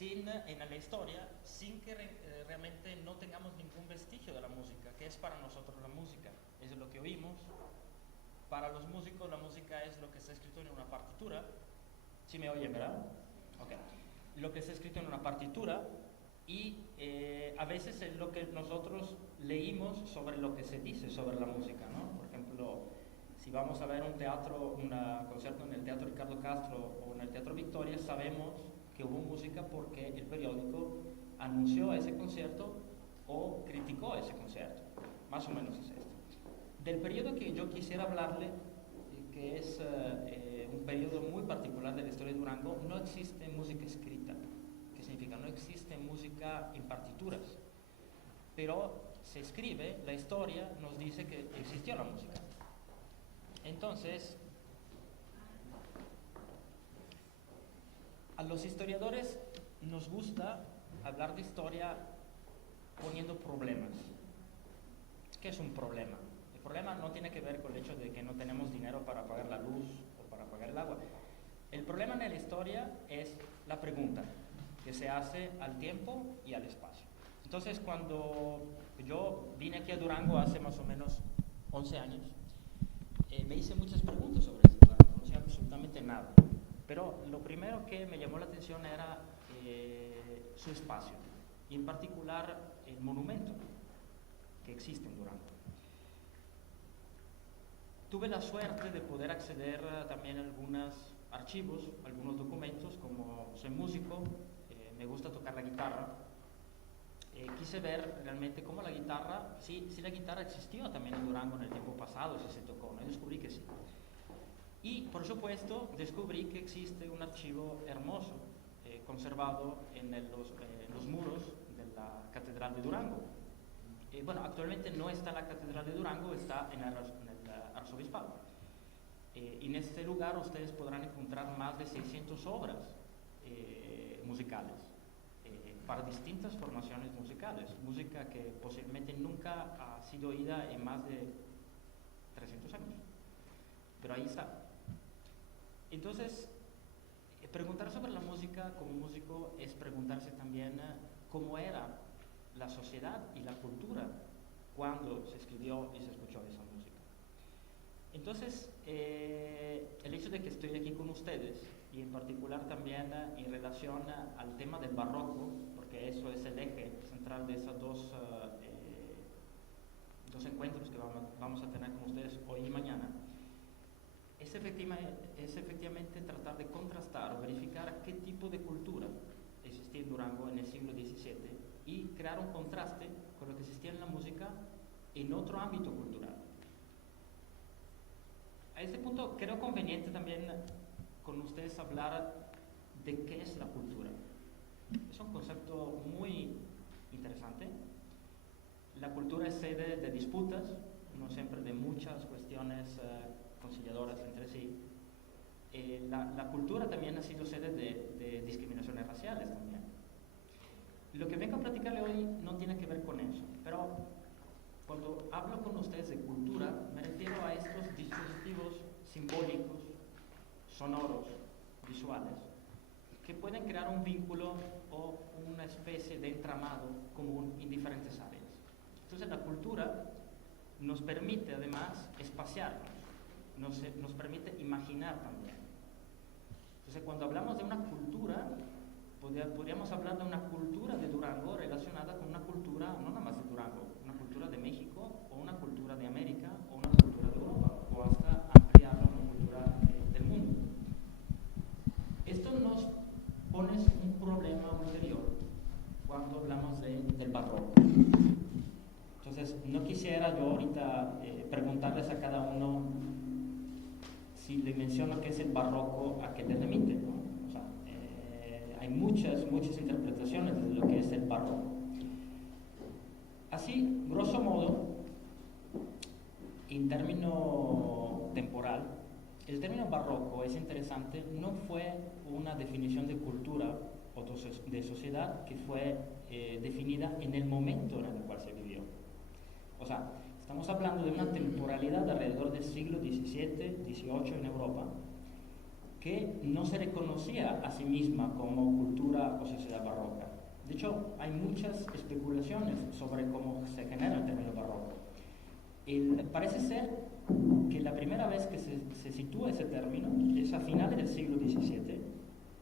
en la historia, sin que realmente no tengamos ningún vestigio de la música. ¿Qué es para nosotros la música? Es lo que oímos. Para los músicos la música es lo que está escrito en una partitura. ¿Sí me oyen, verdad? Ok. Lo que está escrito en una partitura y a veces es lo que nosotros leímos sobre lo que se dice sobre la música, ¿no? Por ejemplo, si vamos a ver un concierto en el Teatro Ricardo Castro o en el Teatro Victoria, sabemos que hubo música porque el periódico anunció ese concierto o criticó ese concierto. Más o menos es esto. Del periodo que yo quisiera hablarle, que es un periodo muy particular de la historia de Durango, no existe música escrita. ¿Qué significa? No existe música en partituras. Pero se escribe, la historia nos dice que existió la música. Entonces, a los historiadores nos gusta hablar de historia poniendo problemas. ¿Qué es un problema? El problema no tiene que ver con el hecho de que no tenemos dinero para pagar la luz o para pagar el agua. El problema en la historia es la pregunta que se hace al tiempo y al espacio. Entonces, cuando yo vine aquí a Durango hace más o menos 11 años, me hice muchas preguntas sobre este lugar, no conocía absolutamente nada. Pero lo primero que me llamó la atención era su espacio, y en particular el monumento que existe en Durango. Tuve la suerte de poder acceder también a algunos archivos, algunos documentos. Como soy músico, me gusta tocar la guitarra. Quise ver realmente cómo la guitarra, si la guitarra existió también en Durango en el tiempo pasado, si se tocó, ¿no? Y descubrí que sí. Y por supuesto descubrí que existe un archivo hermoso conservado en los muros de la Catedral de Durango. Bueno, actualmente no está en la Catedral de Durango, está en el Arzobispado. Y en este lugar ustedes podrán encontrar más de 600 obras musicales para distintas formaciones musicales, música que posiblemente nunca ha sido oída en más de 300 años, pero ahí está. Entonces, preguntar sobre la música como músico es preguntarse también cómo era la sociedad y la cultura cuando se escribió y se escuchó esa música. Entonces, el hecho de que estoy aquí con ustedes, y en particular también en relación al tema del barroco, porque eso es el eje central de esos dos encuentros que vamos a tener con ustedes hoy y mañana, es efectivamente tratar de contrastar o verificar qué tipo de cultura existía en Durango en el siglo XVII y crear un contraste con lo que existía en la música en otro ámbito cultural. A este punto creo conveniente también con ustedes hablar de qué es la cultura. Es un concepto muy interesante. La cultura es sede de disputas, no siempre de muchas cuestiones conciliadoras entre sí. La cultura también ha sido sede de discriminaciones raciales también. Lo que vengo a platicarle hoy no tiene que ver con eso, pero cuando hablo con ustedes de cultura, me refiero a estos dispositivos simbólicos, sonoros, visuales, que pueden crear un vínculo o una especie de entramado común en diferentes áreas. Entonces la cultura nos permite además espaciarnos, nos permite imaginar también. Entonces cuando hablamos de una cultura, podríamos hablar de una cultura de Durango relacionada con una cultura, no nada más de Durango, una cultura de México, o una cultura de América, o una cultura de Europa, o hasta ampliarlo a una cultura del mundo. Esto nos pone un problema ulterior cuando hablamos del barroco. Entonces, no quisiera yo ahorita preguntarles a cada uno si le menciono qué es el barroco, a qué le remite, ¿no? O sea, hay muchas interpretaciones de lo que es el barroco. Así, grosso modo, en término temporal, el término barroco es interesante, no fue una definición de cultura o de sociedad que fue definida en el momento en el cual se vivió. O sea, estamos hablando de una temporalidad alrededor del siglo XVII, XVIII en Europa, que no se reconocía a sí misma como cultura o sociedad barroca. De hecho, hay muchas especulaciones sobre cómo se genera el término barroco. Parece ser que la primera vez que se sitúa ese término es a finales del siglo XVII,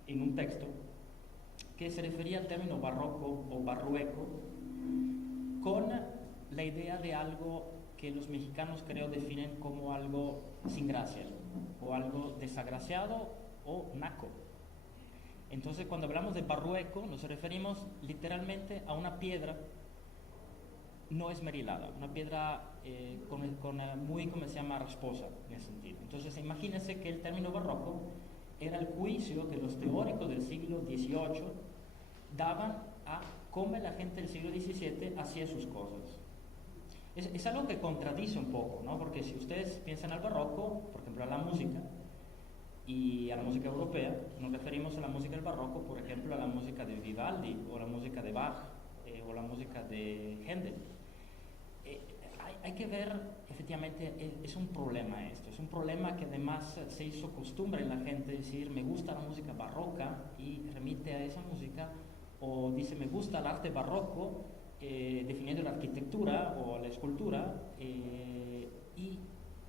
en un texto que se refería al término barroco o barrueco, con la idea de algo que los mexicanos creo definen como algo sin gracia, o algo desagraciado o naco. Entonces, cuando hablamos de barrueco, nos referimos literalmente a una piedra no esmerilada, una piedra muy, como se llama, rasposa en ese sentido. Entonces, imagínense que el término barroco era el juicio que los teóricos del siglo XVIII daban a cómo la gente del siglo XVII hacía sus cosas. Es algo que contradice un poco, ¿no? Porque si ustedes piensan al barroco, por ejemplo, a la música, y a la música europea, nos referimos a la música del barroco, por ejemplo, a la música de Vivaldi, o la música de Bach, o la música de Händel. Hay que ver, efectivamente, es un problema esto, es un problema que además se hizo costumbre en la gente decir, me gusta la música barroca, y remite a esa música, o dice, me gusta el arte barroco, definiendo la arquitectura o la escultura, y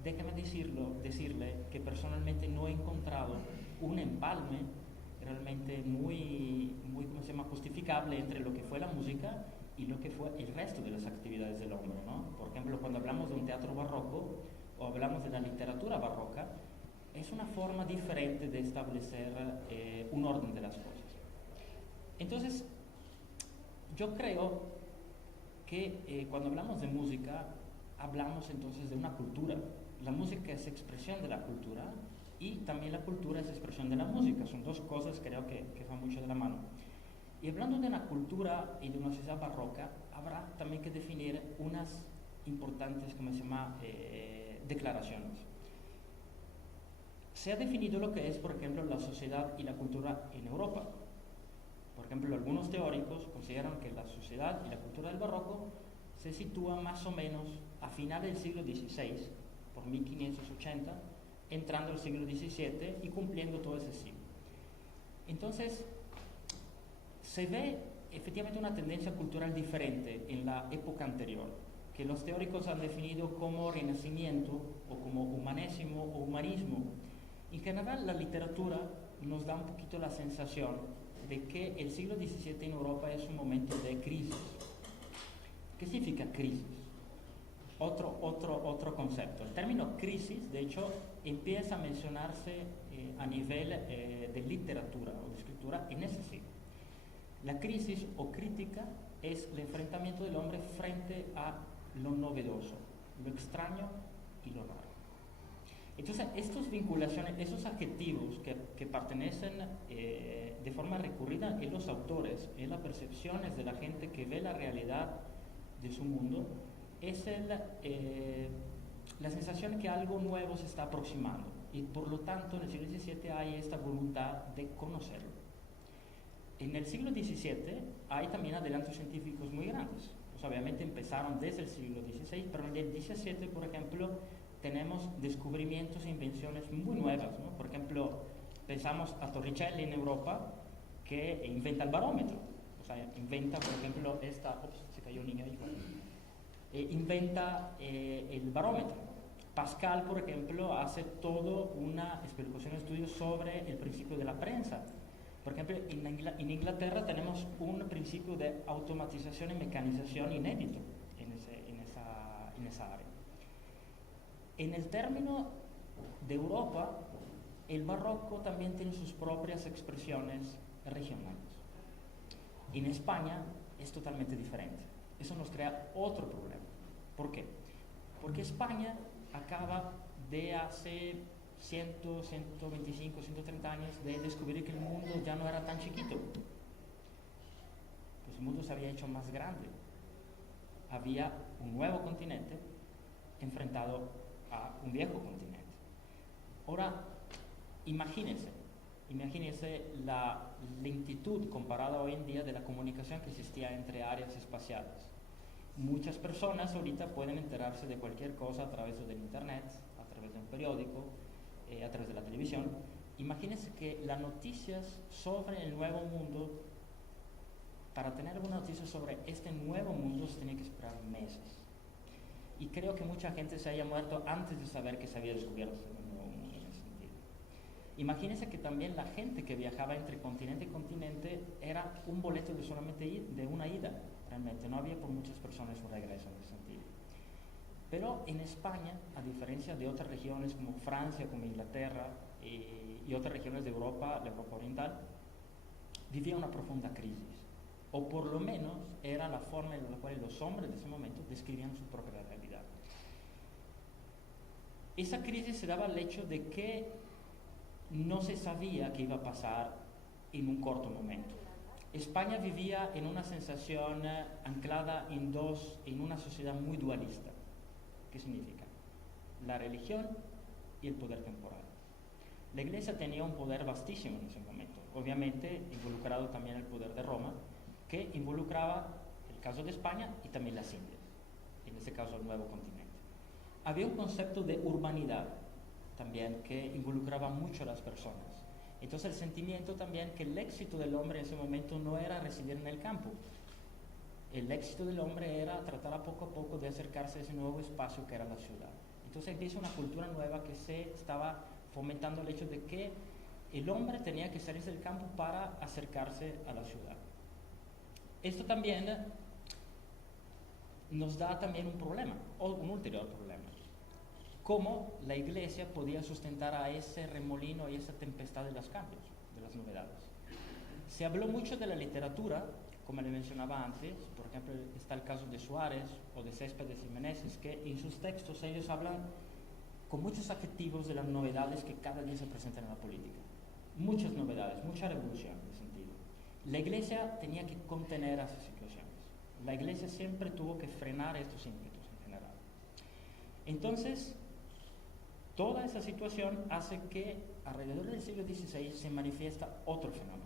déjame decirle que personalmente no he encontrado un empalme realmente muy ¿cómo se llama?, justificable entre lo que fue la música y lo que fue el resto de las actividades del hombre, ¿no? Por ejemplo, cuando hablamos de un teatro barroco o hablamos de la literatura barroca, es una forma diferente de establecer un orden de las cosas. Entonces, yo creo que cuando hablamos de música, hablamos entonces de una cultura. La música es expresión de la cultura y también la cultura es expresión de la música. Son dos cosas creo que van mucho de la mano. Y hablando de una cultura y de una sociedad barroca, habrá también que definir unas importantes, ¿cómo se llama?, declaraciones. Se ha definido lo que es, por ejemplo, la sociedad y la cultura en Europa. Por ejemplo, algunos teóricos consideran que la sociedad y la cultura del barroco se sitúan más o menos a finales del siglo XVI, por 1580, entrando al siglo XVII y cumpliendo todo ese siglo. Entonces, se ve efectivamente una tendencia cultural diferente en la época anterior, que los teóricos han definido como renacimiento o como humanismo o humanismo. En general, la literatura nos da un poquito la sensación de que el siglo XVII en Europa es un momento de crisis. ¿Qué significa crisis? Otro concepto. El término crisis, de hecho, empieza a mencionarse a nivel de literatura o de escritura en ese siglo. La crisis o crítica es el enfrentamiento del hombre frente a lo novedoso, lo extraño y lo raro. Entonces, estas vinculaciones, esos adjetivos que pertenecen de forma recurrida en los autores, en las percepciones de la gente que ve la realidad de su mundo, es la sensación que algo nuevo se está aproximando. Y por lo tanto, en el siglo XVII hay esta voluntad de conocerlo. En el siglo XVII hay también adelantos científicos muy grandes. Pues obviamente empezaron desde el siglo XVI, pero en el XVII, por ejemplo, tenemos descubrimientos e invenciones muy nuevas, ¿no? Por ejemplo, pensamos a Torricelli en Europa, que inventa el barómetro. O sea, inventa, por ejemplo, se cayó un niño ahí. Inventa el barómetro. Pascal, por ejemplo, hace toda una especulación, un estudio sobre el principio de la prensa. Por ejemplo, en Inglaterra tenemos un principio de automatización y mecanización inédito en esa área. En el término de Europa, el barroco también tiene sus propias expresiones regionales. En España es totalmente diferente. Eso nos crea otro problema. ¿Por qué? Porque España acaba de hace 100, 125, 130 años de descubrir que el mundo ya no era tan chiquito. Pues el mundo se había hecho más grande. Había un nuevo continente enfrentado a un viejo continente. Ahora, imagínense la lentitud comparada hoy en día de la comunicación que existía entre áreas espaciales. Muchas personas ahorita pueden enterarse de cualquier cosa a través del internet, a través de un periódico, a través de la televisión, imagínense que las noticias sobre el Nuevo Mundo, para tener alguna noticia sobre este Nuevo Mundo se tenía que esperar meses. Y creo que mucha gente se haya muerto antes de saber que se había descubierto el Nuevo Mundo en ese sentido. Imagínense que también la gente que viajaba entre continente y continente era un boleto de solamente de una ida, realmente. No había por muchas personas un regreso en ese sentido. Pero en España, a diferencia de otras regiones como Francia, como Inglaterra y otras regiones de Europa, la Europa Oriental, vivía una profunda crisis. O por lo menos era la forma en la cual los hombres de ese momento describían su propia realidad. Esa crisis se daba al hecho de que no se sabía qué iba a pasar en un corto momento. España vivía en una sensación anclada en una sociedad muy dualista. ¿Qué significa? La religión y el poder temporal. La Iglesia tenía un poder vastísimo en ese momento, obviamente involucrado también el poder de Roma, que involucraba el caso de España y también las Indias, en este caso el nuevo continente. Había un concepto de urbanidad también que involucraba mucho a las personas. Entonces el sentimiento también que el éxito del hombre en ese momento no era residir en el campo. El éxito del hombre era tratar a poco de acercarse a ese nuevo espacio que era la ciudad. Entonces empieza una cultura nueva que se estaba fomentando el hecho de que el hombre tenía que salir del campo para acercarse a la ciudad. Esto también nos da también un problema, o un ulterior problema. Cómo la Iglesia podía sustentar a ese remolino y esa tempestad de los cambios, de las novedades. Se habló mucho de la literatura, como le mencionaba antes. Por ejemplo, está el caso de Suárez o de Céspedes y Meneses, que en sus textos ellos hablan con muchos adjetivos de las novedades que cada día se presentan en la política. Muchas novedades, mucha revolución en ese sentido. La Iglesia tenía que contener esas situaciones. La Iglesia siempre tuvo que frenar estos ímpetus en general. Entonces, toda esa situación hace que alrededor del siglo XVI se manifiesta otro fenómeno,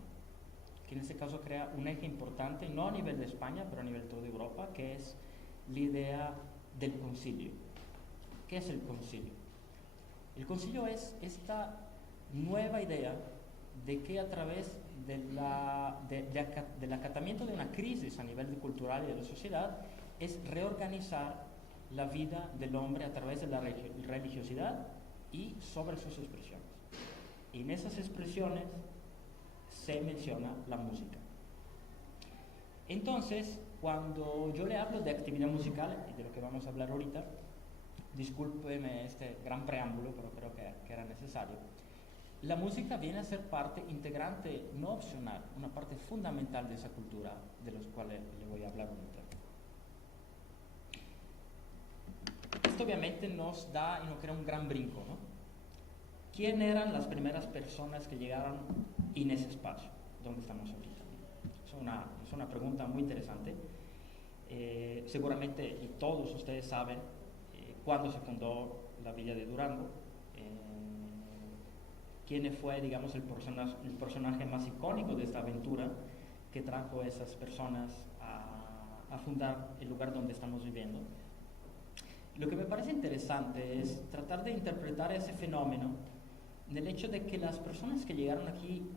que en este caso crea un eje importante, no a nivel de España, pero a nivel de toda Europa, que es la idea del concilio. ¿Qué es el concilio? El concilio es esta nueva idea de que a través del acatamiento de una crisis a nivel cultural y de la sociedad es reorganizar la vida del hombre a través de la religiosidad y sobre sus expresiones. Y en esas expresiones se menciona la música. Entonces, cuando yo le hablo de actividad musical, y de lo que vamos a hablar ahorita, discúlpeme este gran preámbulo, pero creo que era necesario. La música viene a ser parte integrante, no opcional, una parte fundamental de esa cultura de los cuales le voy a hablar ahorita. Esto obviamente nos da y nos crea un gran brinco, ¿no? ¿Quién eran las primeras personas que llegaron en ese espacio donde estamos ahorita? Es una pregunta muy interesante. Seguramente, y todos ustedes saben, cuándo se fundó la villa de Durango, quién fue, digamos, el personaje más icónico de esta aventura que trajo a esas personas a fundar el lugar donde estamos viviendo. Lo que me parece interesante es tratar de interpretar ese fenómeno en el hecho de que las personas que llegaron aquí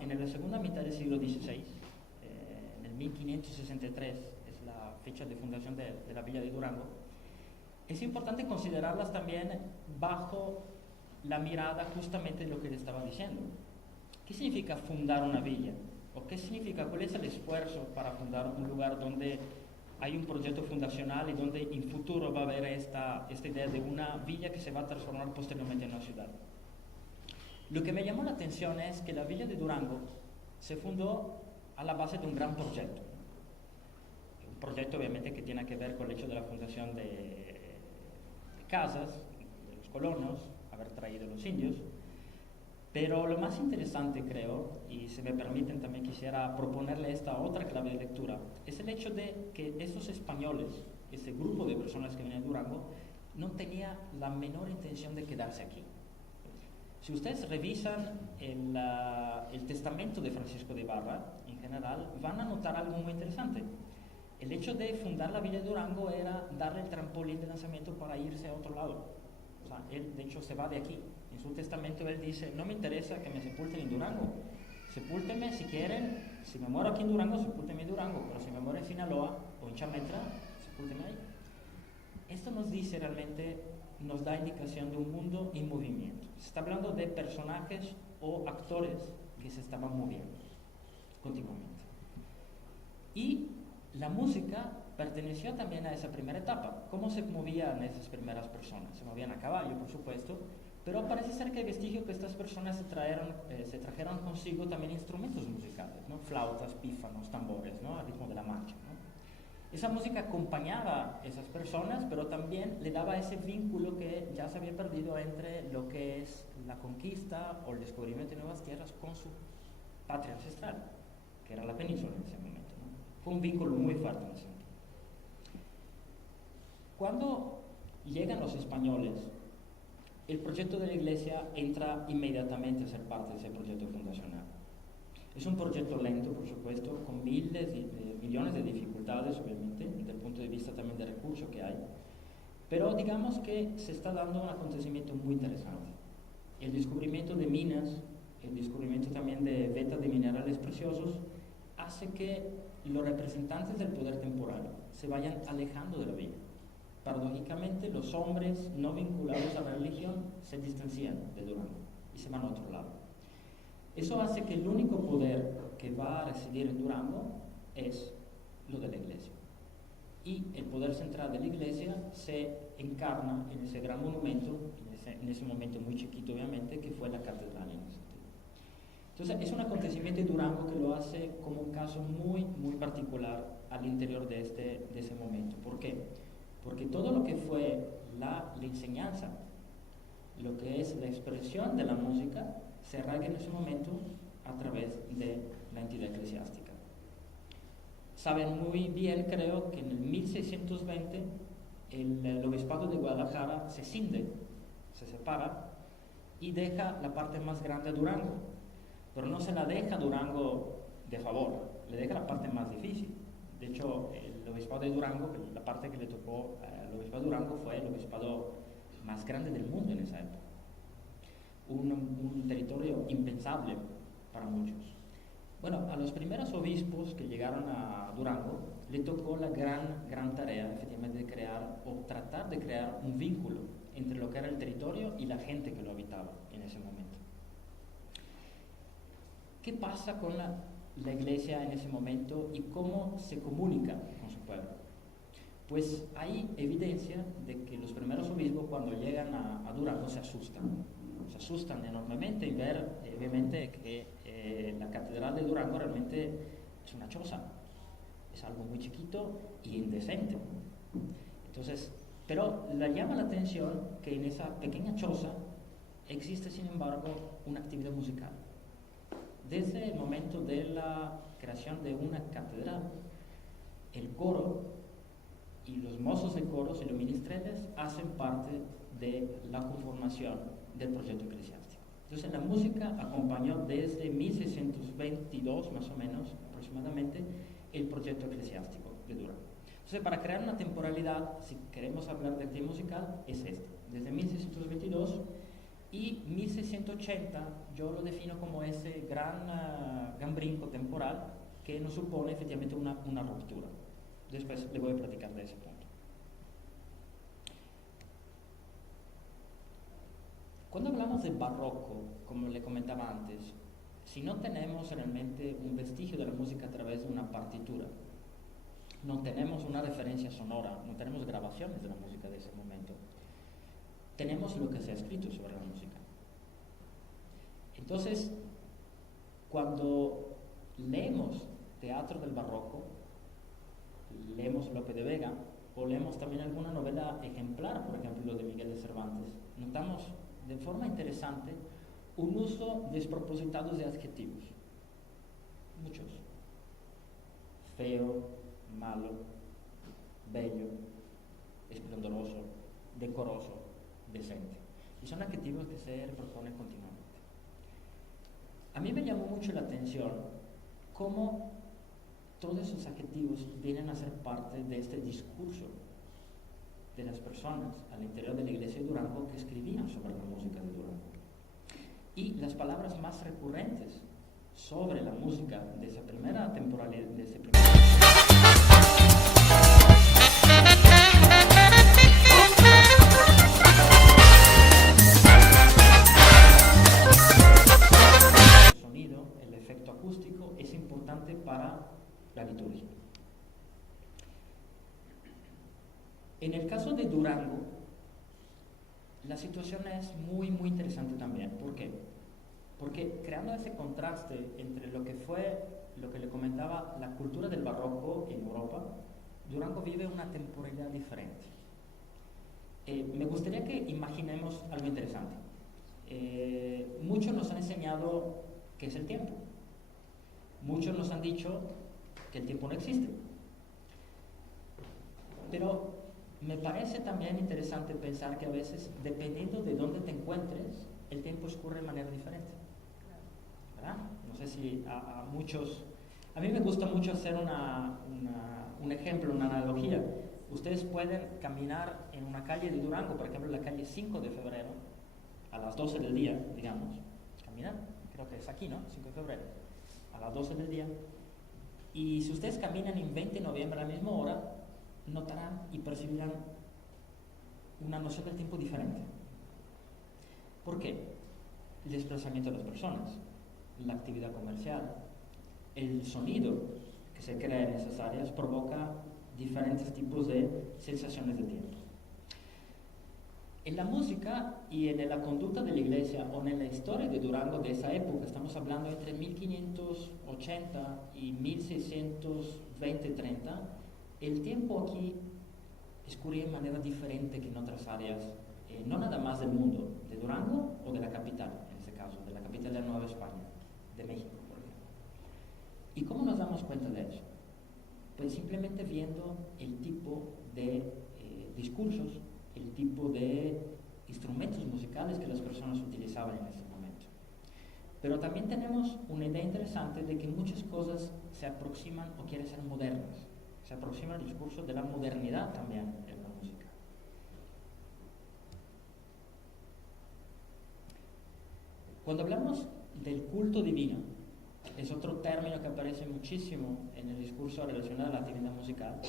en la segunda mitad del siglo XVI, en el 1563, es la fecha de fundación de la villa de Durango, es importante considerarlas también bajo la mirada justamente de lo que le estaba diciendo. ¿Qué significa fundar una villa? ¿O qué significa, cuál es el esfuerzo para fundar un lugar donde hay un proyecto fundacional y donde en futuro va a haber esta idea de una villa que se va a transformar posteriormente en una ciudad? Lo que me llamó la atención es que la villa de Durango se fundó a la base de un gran proyecto. Un proyecto obviamente que tiene que ver con el hecho de la fundación de casas, de los colonos, haber traído los indios. Pero lo más interesante, creo, y si me permiten también quisiera proponerle esta otra clave de lectura, es el hecho de que estos españoles, ese grupo de personas que venían de Durango, no tenía la menor intención de quedarse aquí. Si ustedes revisan el testamento de Francisco de Ibarra, en general, van a notar algo muy interesante. El hecho de fundar la villa de Durango era darle el trampolín de lanzamiento para irse a otro lado. O sea, él de hecho se va de aquí En su testamento él dice, no me interesa que me sepulten en Durango, sepúltenme si quieren, si me muero aquí en Durango, sepúltenme en Durango, pero si me muero en Sinaloa o en Chametra, sepúltenme ahí. Esto nos dice realmente, nos da indicación de un mundo en movimiento. Se está hablando de personajes o actores que se estaban moviendo continuamente. Y la música perteneció también a esa primera etapa. ¿Cómo se movían esas primeras personas? Se movían a caballo, por supuesto, pero parece ser que hay vestigio que estas personas se trajeron consigo también instrumentos musicales, ¿no? Flautas, pífanos, tambores, ¿no? Al ritmo de la marcha, ¿no? Esa música acompañaba a esas personas, pero también le daba ese vínculo que ya se había perdido entre lo que es la conquista o el descubrimiento de nuevas tierras con su patria ancestral, que era la península en ese momento, ¿no? Fue un vínculo muy fuerte en ese momento. Cuando llegan los españoles, el proyecto de la iglesia entra inmediatamente a ser parte de ese proyecto fundacional. Es un proyecto lento, por supuesto, con millones de dificultades, obviamente, desde el punto de vista también de recursos que hay. Pero digamos que se está dando un acontecimiento muy interesante. El descubrimiento de minas, el descubrimiento también de vetas de minerales preciosos, hace que los representantes del poder temporal se vayan alejando de la villa. Paradójicamente, los hombres no vinculados a la religión se distancian de Durango y se van a otro lado. Eso hace que el único poder que va a residir en Durango es lo de la iglesia. Y el poder central de la iglesia se encarna en ese gran monumento, en ese momento muy chiquito obviamente, que fue la catedral en ese sentido. Entonces es un acontecimiento en Durango que lo hace como un caso muy, muy particular al interior de ese momento. ¿Por qué? Porque todo lo que fue la enseñanza, lo que es la expresión de la música, se arraiga en ese momento a través de la entidad eclesiástica. Saben muy bien, creo, que en el 1620 el obispado de Guadalajara se cinde, se separa y deja la parte más grande a Durango, pero no se la deja a Durango de favor, le deja la parte más difícil. De hecho, el obispado de Durango, la parte que le tocó al obispado de Durango fue el obispado más grande del mundo en esa época. Un territorio impensable para muchos. Bueno, a los primeros obispos que llegaron a Durango le tocó la gran tarea, efectivamente, de crear o tratar de crear un vínculo entre lo que era el territorio y la gente que lo habitaba en ese momento. ¿Qué pasa con la iglesia en ese momento y cómo se comunica con su pueblo? Pues hay evidencia de que los primeros obispos cuando llegan a Durango se asustan enormemente y ver obviamente que la catedral de Durango realmente es una choza, es algo muy chiquito y indecente. Entonces, pero le llama la atención que en esa pequeña choza existe sin embargo una actividad musical. Desde el momento de la creación de una catedral, el coro y los mozos de coros y los ministreles hacen parte de la conformación del proyecto eclesiástico. Entonces la música acompañó desde 1622 más o menos aproximadamente el proyecto eclesiástico de Durango. Entonces para crear una temporalidad, si queremos hablar de actividad musical, es desde 1622 y 1680 yo lo defino como ese gran brinco temporal que nos supone efectivamente una ruptura. Después le voy a platicar de ese punto. Cuando hablamos de barroco, como le comentaba antes, si no tenemos realmente un vestigio de la música a través de una partitura, no tenemos una referencia sonora, no tenemos grabaciones de la música de ese momento, tenemos lo que se ha escrito sobre la música. Entonces, cuando leemos teatro del barroco, leemos Lope de Vega o leemos también alguna novela ejemplar, por ejemplo lo de Miguel de Cervantes, notamos de forma interesante un uso despropositado de adjetivos, muchos: feo, malo, bello, esplendoroso, decoroso, decente. Y son adjetivos que se proponen continuamente. A mí me llamó mucho la atención cómo todos esos adjetivos vienen a ser parte de este discurso de las personas al interior de la iglesia de Durango que escribían sobre la música de Durango. Y las palabras más recurrentes sobre la música de esa primera temporalidad, de ese primer sonido, el efecto acústico, es importante para la liturgia. En el caso de Durango, la situación es muy interesante también. ¿Por qué? Porque creando ese contraste entre lo que fue, lo que le comentaba, la cultura del barroco en Europa, Durango vive una temporalidad diferente. Me gustaría que imaginemos algo interesante. Muchos nos han enseñado qué es el tiempo. Muchos nos han dicho que el tiempo no existe. Pero me parece también interesante pensar que a veces, dependiendo de dónde te encuentres, el tiempo escurre de manera diferente. ¿Verdad? No sé si a muchos... A mí me gusta mucho hacer un ejemplo, una analogía. Ustedes pueden caminar en una calle de Durango, por ejemplo, la calle 5 de febrero, a las 12 del día, digamos. Caminar, creo que es aquí, ¿no? 5 de febrero, a las 12 del día. Y si ustedes caminan en 20 de noviembre a la misma hora, notarán y percibirán una noción del tiempo diferente. ¿Por qué? El desplazamiento de las personas, la actividad comercial, el sonido que se crea en esas áreas provoca diferentes tipos de sensaciones de tiempo. En la música y en la conducta de la iglesia o en la historia de Durango de esa época, estamos hablando entre 1580 y 1620-30, el tiempo aquí escurría de manera diferente que en otras áreas, no nada más del mundo, de Durango o de la capital, en este caso, de la capital de Nueva España, de México, por ejemplo. ¿Y cómo nos damos cuenta de eso? Pues simplemente viendo el tipo de discursos, el tipo de instrumentos musicales que las personas utilizaban en ese momento. Pero también tenemos una idea interesante de que muchas cosas se aproximan o quieren ser modernas. Se aproxima el discurso de la modernidad también en la música. Cuando hablamos del culto divino, es otro término que aparece muchísimo en el discurso relacionado a la actividad musical.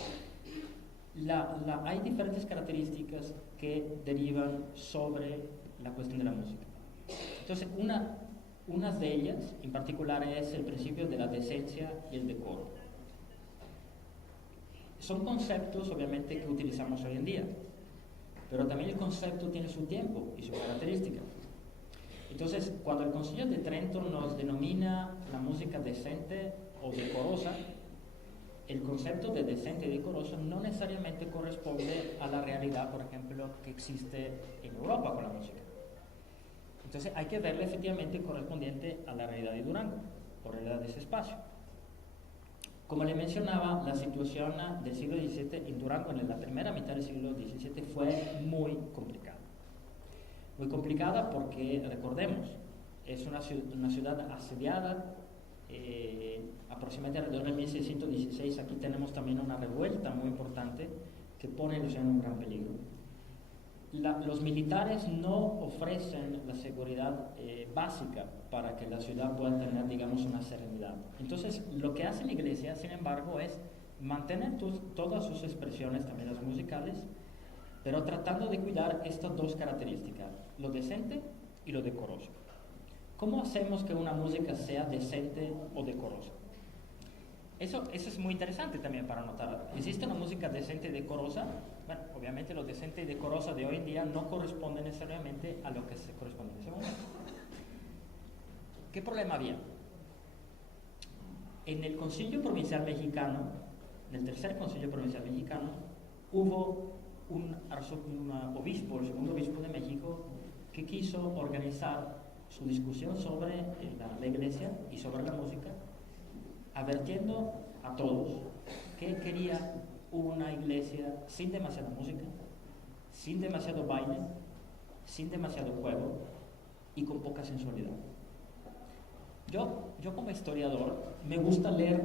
Hay diferentes características que derivan sobre la cuestión de la música. Entonces, una de ellas en particular es el principio de la decencia y el decoro. Son conceptos, obviamente, que utilizamos hoy en día, pero también el concepto tiene su tiempo y su característica. Entonces, cuando el Concilio de Trento nos denomina la música decente o decorosa, el concepto de decente y decoroso no necesariamente corresponde a la realidad, por ejemplo, que existe en Europa con la música. Entonces, hay que verle efectivamente correspondiente a la realidad de Durango, o realidad de ese espacio. Como le mencionaba, la situación del siglo XVII en Durango en la primera mitad del siglo XVII fue muy complicada. Muy complicada porque, recordemos, es una ciudad asediada, aproximadamente alrededor de 1616. Aquí tenemos también una revuelta muy importante que pone la ciudad en un gran peligro. Los militares no ofrecen la seguridad básica para que la ciudad pueda tener, digamos, una serenidad. Entonces, lo que hace la iglesia, sin embargo, es mantener todas sus expresiones, también las musicales, pero tratando de cuidar estas dos características, lo decente y lo decoroso. ¿Cómo hacemos que una música sea decente o decorosa? Eso es muy interesante también para notar. ¿Existe una música decente y decorosa? Bueno, obviamente lo decente y decorosa de hoy en día no corresponde necesariamente a lo que se corresponde en ese momento. ¿Qué problema había? En el Concilio Provincial Mexicano, en el tercer Concilio Provincial Mexicano, hubo un obispo, el segundo obispo de México, que quiso organizar su discusión sobre la iglesia y sobre la música, advirtiendo a todos que quería una iglesia sin demasiada música, sin demasiado baile, sin demasiado juego y con poca sensualidad. Yo como historiador me gusta leer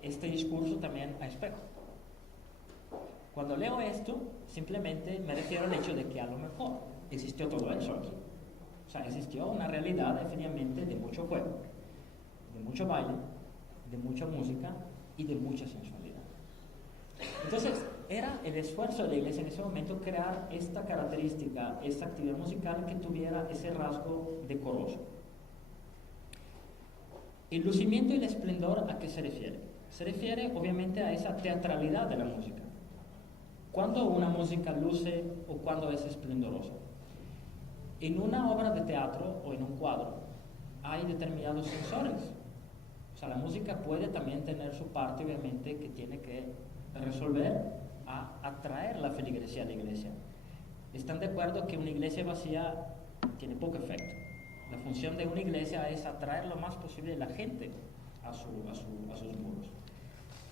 este discurso también a espejo. Cuando leo esto, simplemente me refiero al hecho de que a lo mejor existió todo eso aquí. sea, existió una realidad definitivamente de mucho juego, de mucho baile, de mucha música y de mucha sensualidad. Entonces, era el esfuerzo de la iglesia en ese momento crear esta característica, esta actividad musical que tuviera ese rasgo decoroso. El lucimiento y el esplendor, ¿a qué se refiere? Se refiere obviamente a esa teatralidad de la música. ¿Cuándo una música luce o cuándo es esplendorosa? En una obra de teatro o en un cuadro hay determinados sensores. O sea, la música puede también tener su parte, obviamente, que tiene que resolver a atraer la feligresía a la iglesia. ¿Están de acuerdo que una iglesia vacía tiene poco efecto? La función de una iglesia es atraer lo más posible la gente a sus muros.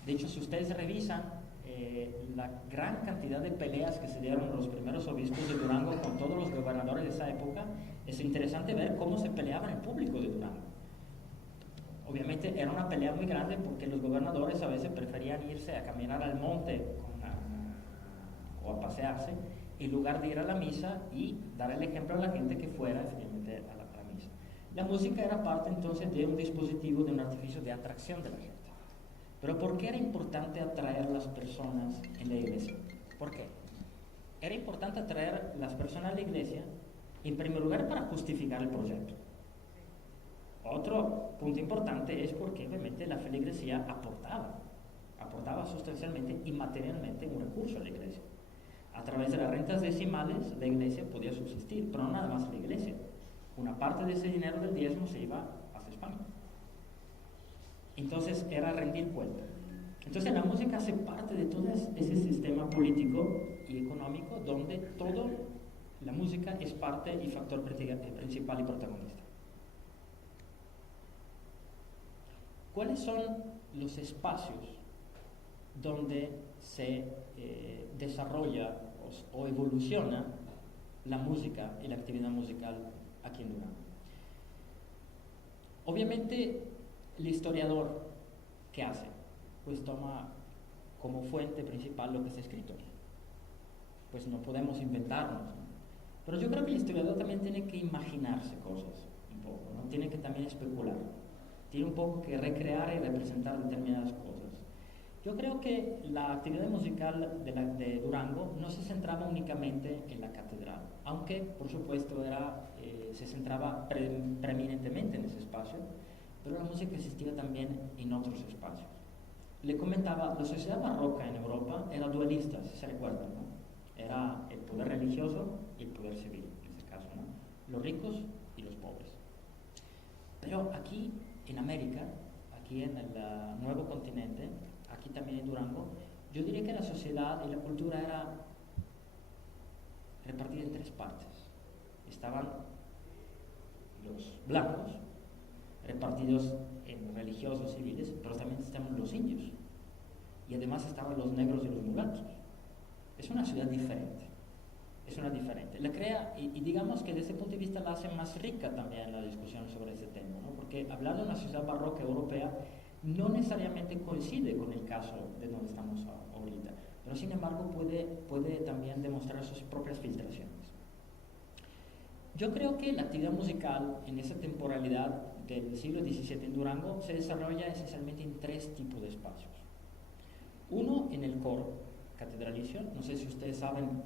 De hecho, si ustedes revisan la gran cantidad de peleas que se dieron los primeros obispos de Durango con todos los gobernadores de esa época, es interesante ver cómo se peleaba en el público de Durango. Obviamente era una pelea muy grande porque los gobernadores a veces preferían irse a caminar al monte o a pasearse en lugar de ir a la misa y dar el ejemplo a la gente que fuera efectivamente a la misa. La música era parte entonces de un dispositivo, de un artificio de atracción de la gente. Pero ¿por qué era importante atraer las personas en la iglesia? ¿Por qué? Era importante atraer las personas a la iglesia, en primer lugar, para justificar el proyecto. Otro punto importante es porque obviamente la feligresía aportaba sustancialmente y materialmente un recurso a la iglesia. A través de las rentas decimales la iglesia podía subsistir, pero no nada más la iglesia. Una parte de ese dinero del diezmo se iba hacia España. Entonces era rendir cuenta. Entonces la música hace parte de todo ese sistema político y económico donde todo la música es parte y factor principal y protagonista. ¿Cuáles son los espacios donde se desarrolla o evoluciona la música y la actividad musical aquí en Durango? Obviamente, el historiador, ¿qué hace? Pues toma como fuente principal lo que está escrito aquí. Pues no podemos inventarnos, ¿no? Pero yo creo que el historiador también tiene que imaginarse cosas un poco, ¿no? Tiene que también especular. Tiene un poco que recrear y representar determinadas cosas. Yo creo que la actividad musical de Durango no se centraba únicamente en la catedral, aunque por supuesto se centraba preeminentemente en ese espacio, pero la música existía también en otros espacios. Le comentaba, la sociedad barroca en Europa era dualista, si se recuerdan, ¿no? Era el poder religioso y el poder civil, en ese caso, ¿no? Los ricos y los pobres. Pero aquí en América, aquí en el nuevo continente, aquí también en Durango, yo diría que la sociedad y la cultura era repartida en tres partes. Estaban los blancos, repartidos en religiosos civiles, pero también estaban los indios. Y además estaban los negros y los mulatos. Es una ciudad diferente. Es una diferente. La crea, y digamos que desde ese punto de vista la hace más rica también la discusión sobre ese tema, ¿no? Porque hablar de una ciudad barroca europea no necesariamente coincide con el caso de donde estamos ahorita, pero sin embargo puede también demostrar sus propias filtraciones. Yo creo que la actividad musical en esa temporalidad del siglo XVII en Durango se desarrolla esencialmente en tres tipos de espacios. Uno, en el coro catedralicio. No sé si ustedes saben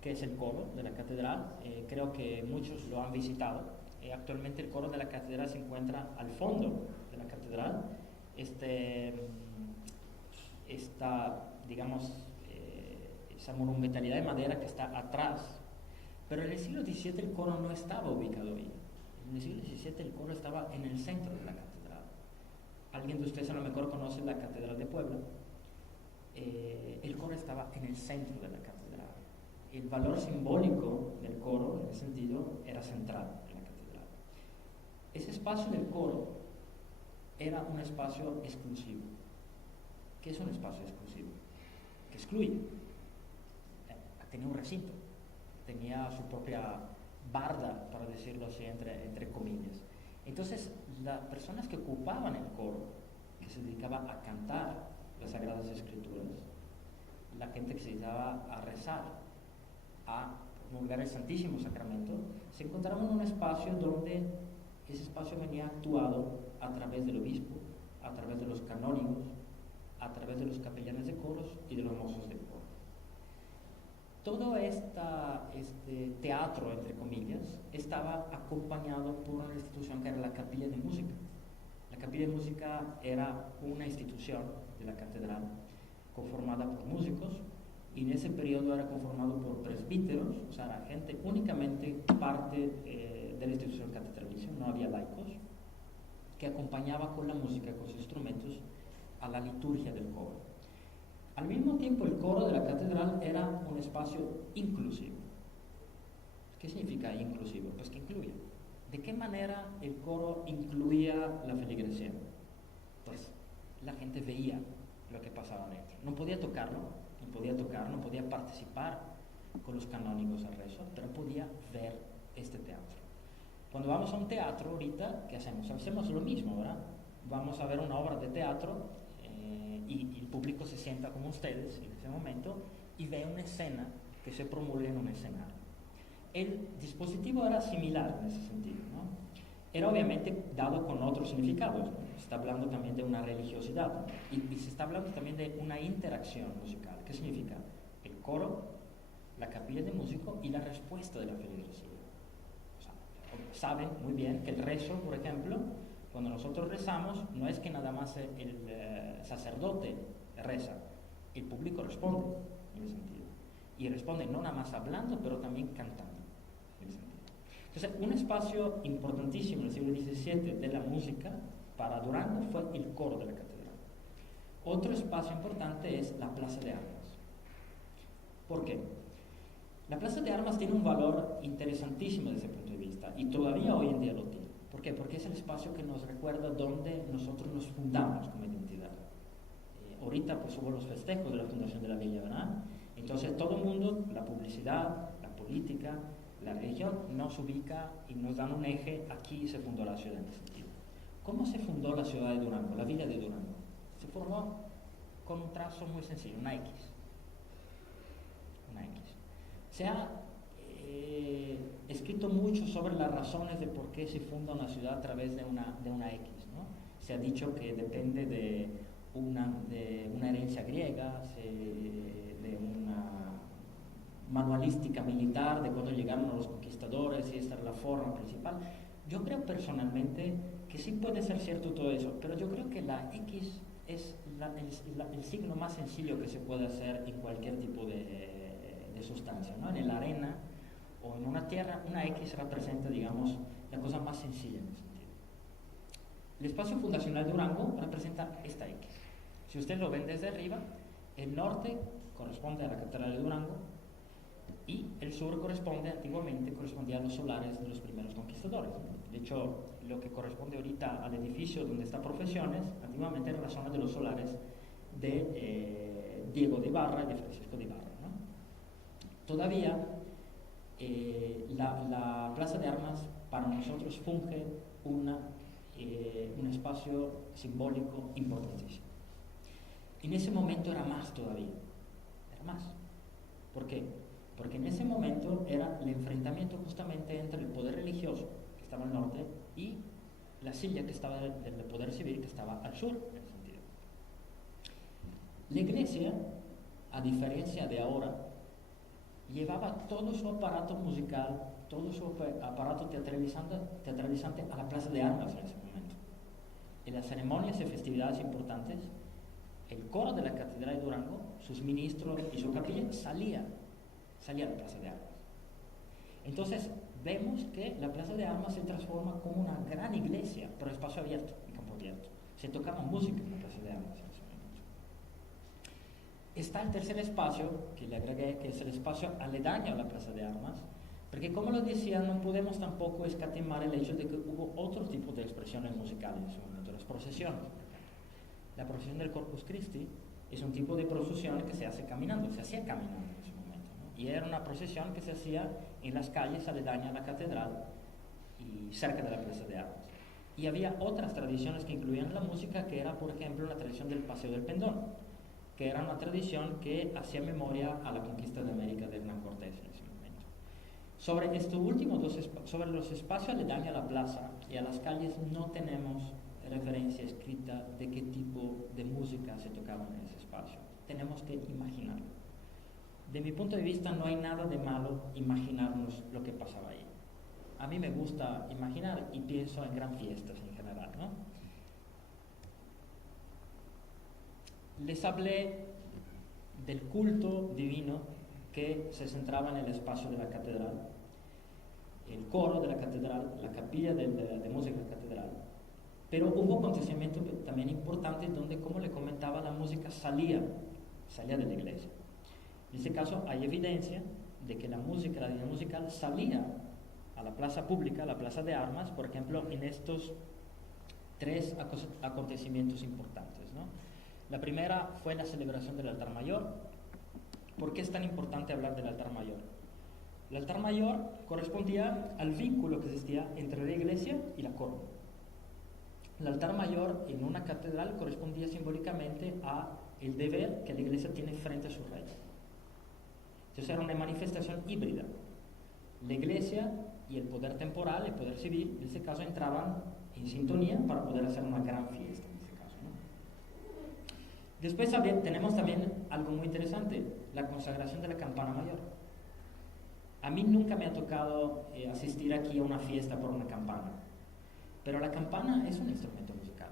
qué es el coro de la catedral. Creo que muchos lo han visitado. Actualmente el coro de la catedral se encuentra al fondo de la catedral. Esa monumentalidad de madera que está atrás. Pero en el siglo XVII el coro no estaba ubicado ahí. En el siglo XVII el coro estaba en el centro de la catedral. Alguien de ustedes a lo mejor conoce la Catedral de Puebla. El coro estaba en el centro de la catedral. El valor simbólico del coro, en ese sentido, era central en la catedral. Ese espacio del coro era un espacio exclusivo. ¿Qué es un espacio exclusivo? Que excluye. Tenía un recinto, tenía su propia barda, para decirlo así, entre comillas. Entonces, las personas que ocupaban el coro, que se dedicaban a cantar las Sagradas Escrituras, la gente que se dedicaba a rezar, a comulgar el Santísimo Sacramento, se encontraba en un espacio donde ese espacio venía actuado a través del obispo, a través de los canónigos, a través de los capellanes de coros y de los mozos de coro. Todo este teatro, entre comillas, estaba acompañado por una institución que era la capilla de música. La capilla de música era una institución de la catedral conformada por músicos, y en ese periodo era conformado por presbíteros, o sea, era gente únicamente parte de la institución catedralicia, no había laicos, que acompañaba con la música, con sus instrumentos, a la liturgia del coro. Al mismo tiempo, el coro de la catedral era un espacio inclusivo. ¿Qué significa inclusivo? Pues que incluye. ¿De qué manera el coro incluía la feligresía? Pues la gente veía lo que pasaba dentro. No podía tocarlo, no podía participar con los canónigos al rezo, pero podía ver este teatro. Cuando vamos a un teatro ahorita, ¿qué hacemos? Hacemos lo mismo, ¿verdad? Vamos a ver una obra de teatro y el público se sienta como ustedes en ese momento y ve una escena que se promulga en un escenario. El dispositivo era similar en ese sentido, ¿no? Era obviamente dado con otros significados, ¿no? Se está hablando también de una religiosidad, ¿no? y se está hablando también de una interacción musical. ¿Qué significa? El coro, la capilla de músico y la respuesta de la feligresía. O sea, saben muy bien que el rezo, por ejemplo, cuando nosotros rezamos, no es que nada más el sacerdote reza, el público responde en ese sentido. Y responde no nada más hablando, pero también cantando en ese sentido. Entonces, un espacio importantísimo en el siglo XVII de la música para Durango fue el coro de la catedral. Otro espacio importante es la Plaza de Armas. ¿Por qué? La Plaza de Armas tiene un valor interesantísimo desde ese punto de vista, y todavía hoy en día lo tiene. ¿Por qué? Porque es el espacio que nos recuerda dónde nosotros nos fundamos como identidad. Ahorita pues hubo los festejos de la fundación de la villa, ¿verdad? Entonces todo el mundo, la publicidad, la política, la religión, nos ubica y nos dan un eje, aquí se fundó la ciudad en ese sentido. ¿Cómo se fundó la ciudad de Durango, la villa de Durango? Se formó con un trazo muy sencillo, una X. Una X. Se ha escrito mucho sobre las razones de por qué se funda una ciudad a través de una X, ¿no? Se ha dicho que depende de una herencia griega, de una manualística militar, de cuando llegaron los conquistadores, y esta era la forma principal. Yo creo personalmente que sí puede ser cierto todo eso, pero yo creo que la X es el signo más sencillo que se puede hacer en cualquier tipo de sustancia, ¿no? En la arena o en una tierra, una X representa, digamos, la cosa más sencilla en ese sentido. El espacio fundacional de Durango representa esta X. Si ustedes lo ven desde arriba, el norte corresponde a la catedral de Durango y el sur antiguamente correspondía a los solares de los primeros conquistadores. De hecho, lo que corresponde ahorita al edificio donde está Profesiones, antiguamente eran las zonas de los solares de Diego de Ibarra y de Francisco de Ibarra, ¿no? Todavía la Plaza de Armas para nosotros funge un espacio simbólico importantísimo. En ese momento era más todavía, era más. ¿Por qué? Porque en ese momento era el enfrentamiento justamente entre el poder religioso, que estaba al norte, y la silla que estaba del poder civil, que estaba al sur, en ese sentido. La iglesia, a diferencia de ahora, llevaba todo su aparato musical, todo su aparato teatralizante a la Plaza de Armas en ese momento. En las ceremonias y festividades importantes, el coro de la Catedral de Durango, sus ministros y su capilla salía a la Plaza de Armas. Entonces vemos que la Plaza de Armas se transforma como una gran iglesia, pero espacio abierto, en campo abierto. Se tocaba música en la Plaza de Armas en ese momento. Está el tercer espacio que le agregué, que es el espacio aledaño a la Plaza de Armas, porque como lo decía, no podemos tampoco escatimar el hecho de que hubo otro tipo de expresiones musicales en ese momento, las procesiones. La procesión del Corpus Christi es un tipo de procesión que se hace caminando, se hacía caminando en ese momento, ¿no? Y era una procesión que se hacía en las calles aledañas a la catedral y cerca de la Plaza de Armas. Y había otras tradiciones que incluían la música, que era, por ejemplo, la tradición del Paseo del Pendón, que era una tradición que hacía memoria a la conquista de América de Hernán Cortés en ese momento. Sobre estos últimos sobre los espacios aledaños a la plaza y a las calles, no tenemos referencia escrita de qué tipo de música se tocaba en ese espacio. Tenemos que imaginarlo. De mi punto de vista, no hay nada de malo imaginarnos lo que pasaba ahí. A mí me gusta imaginar y pienso en gran fiestas en general, ¿no? Les hablé del culto divino que se centraba en el espacio de la catedral, el coro de la catedral, la capilla de música de la catedral. Pero hubo acontecimientos también importantes donde, como le comentaba, la música salía de la iglesia. En este caso hay evidencia de que la música, la dinámica musical salía a la plaza pública, a la plaza de armas, por ejemplo, en estos tres acontecimientos importantes, ¿no? La primera fue la celebración del altar mayor. ¿Por qué es tan importante hablar del altar mayor? El altar mayor correspondía al vínculo que existía entre la iglesia y la corona. El altar mayor en una catedral correspondía simbólicamente a el deber que la iglesia tiene frente a su rey. Entonces era una manifestación híbrida. La iglesia y el poder temporal, el poder civil, en este caso entraban en sintonía para poder hacer una gran fiesta, en este caso, ¿no? Después tenemos también algo muy interesante, la consagración de la campana mayor. A mí nunca me ha tocado asistir aquí a una fiesta por una campana, pero la campana es un instrumento musical.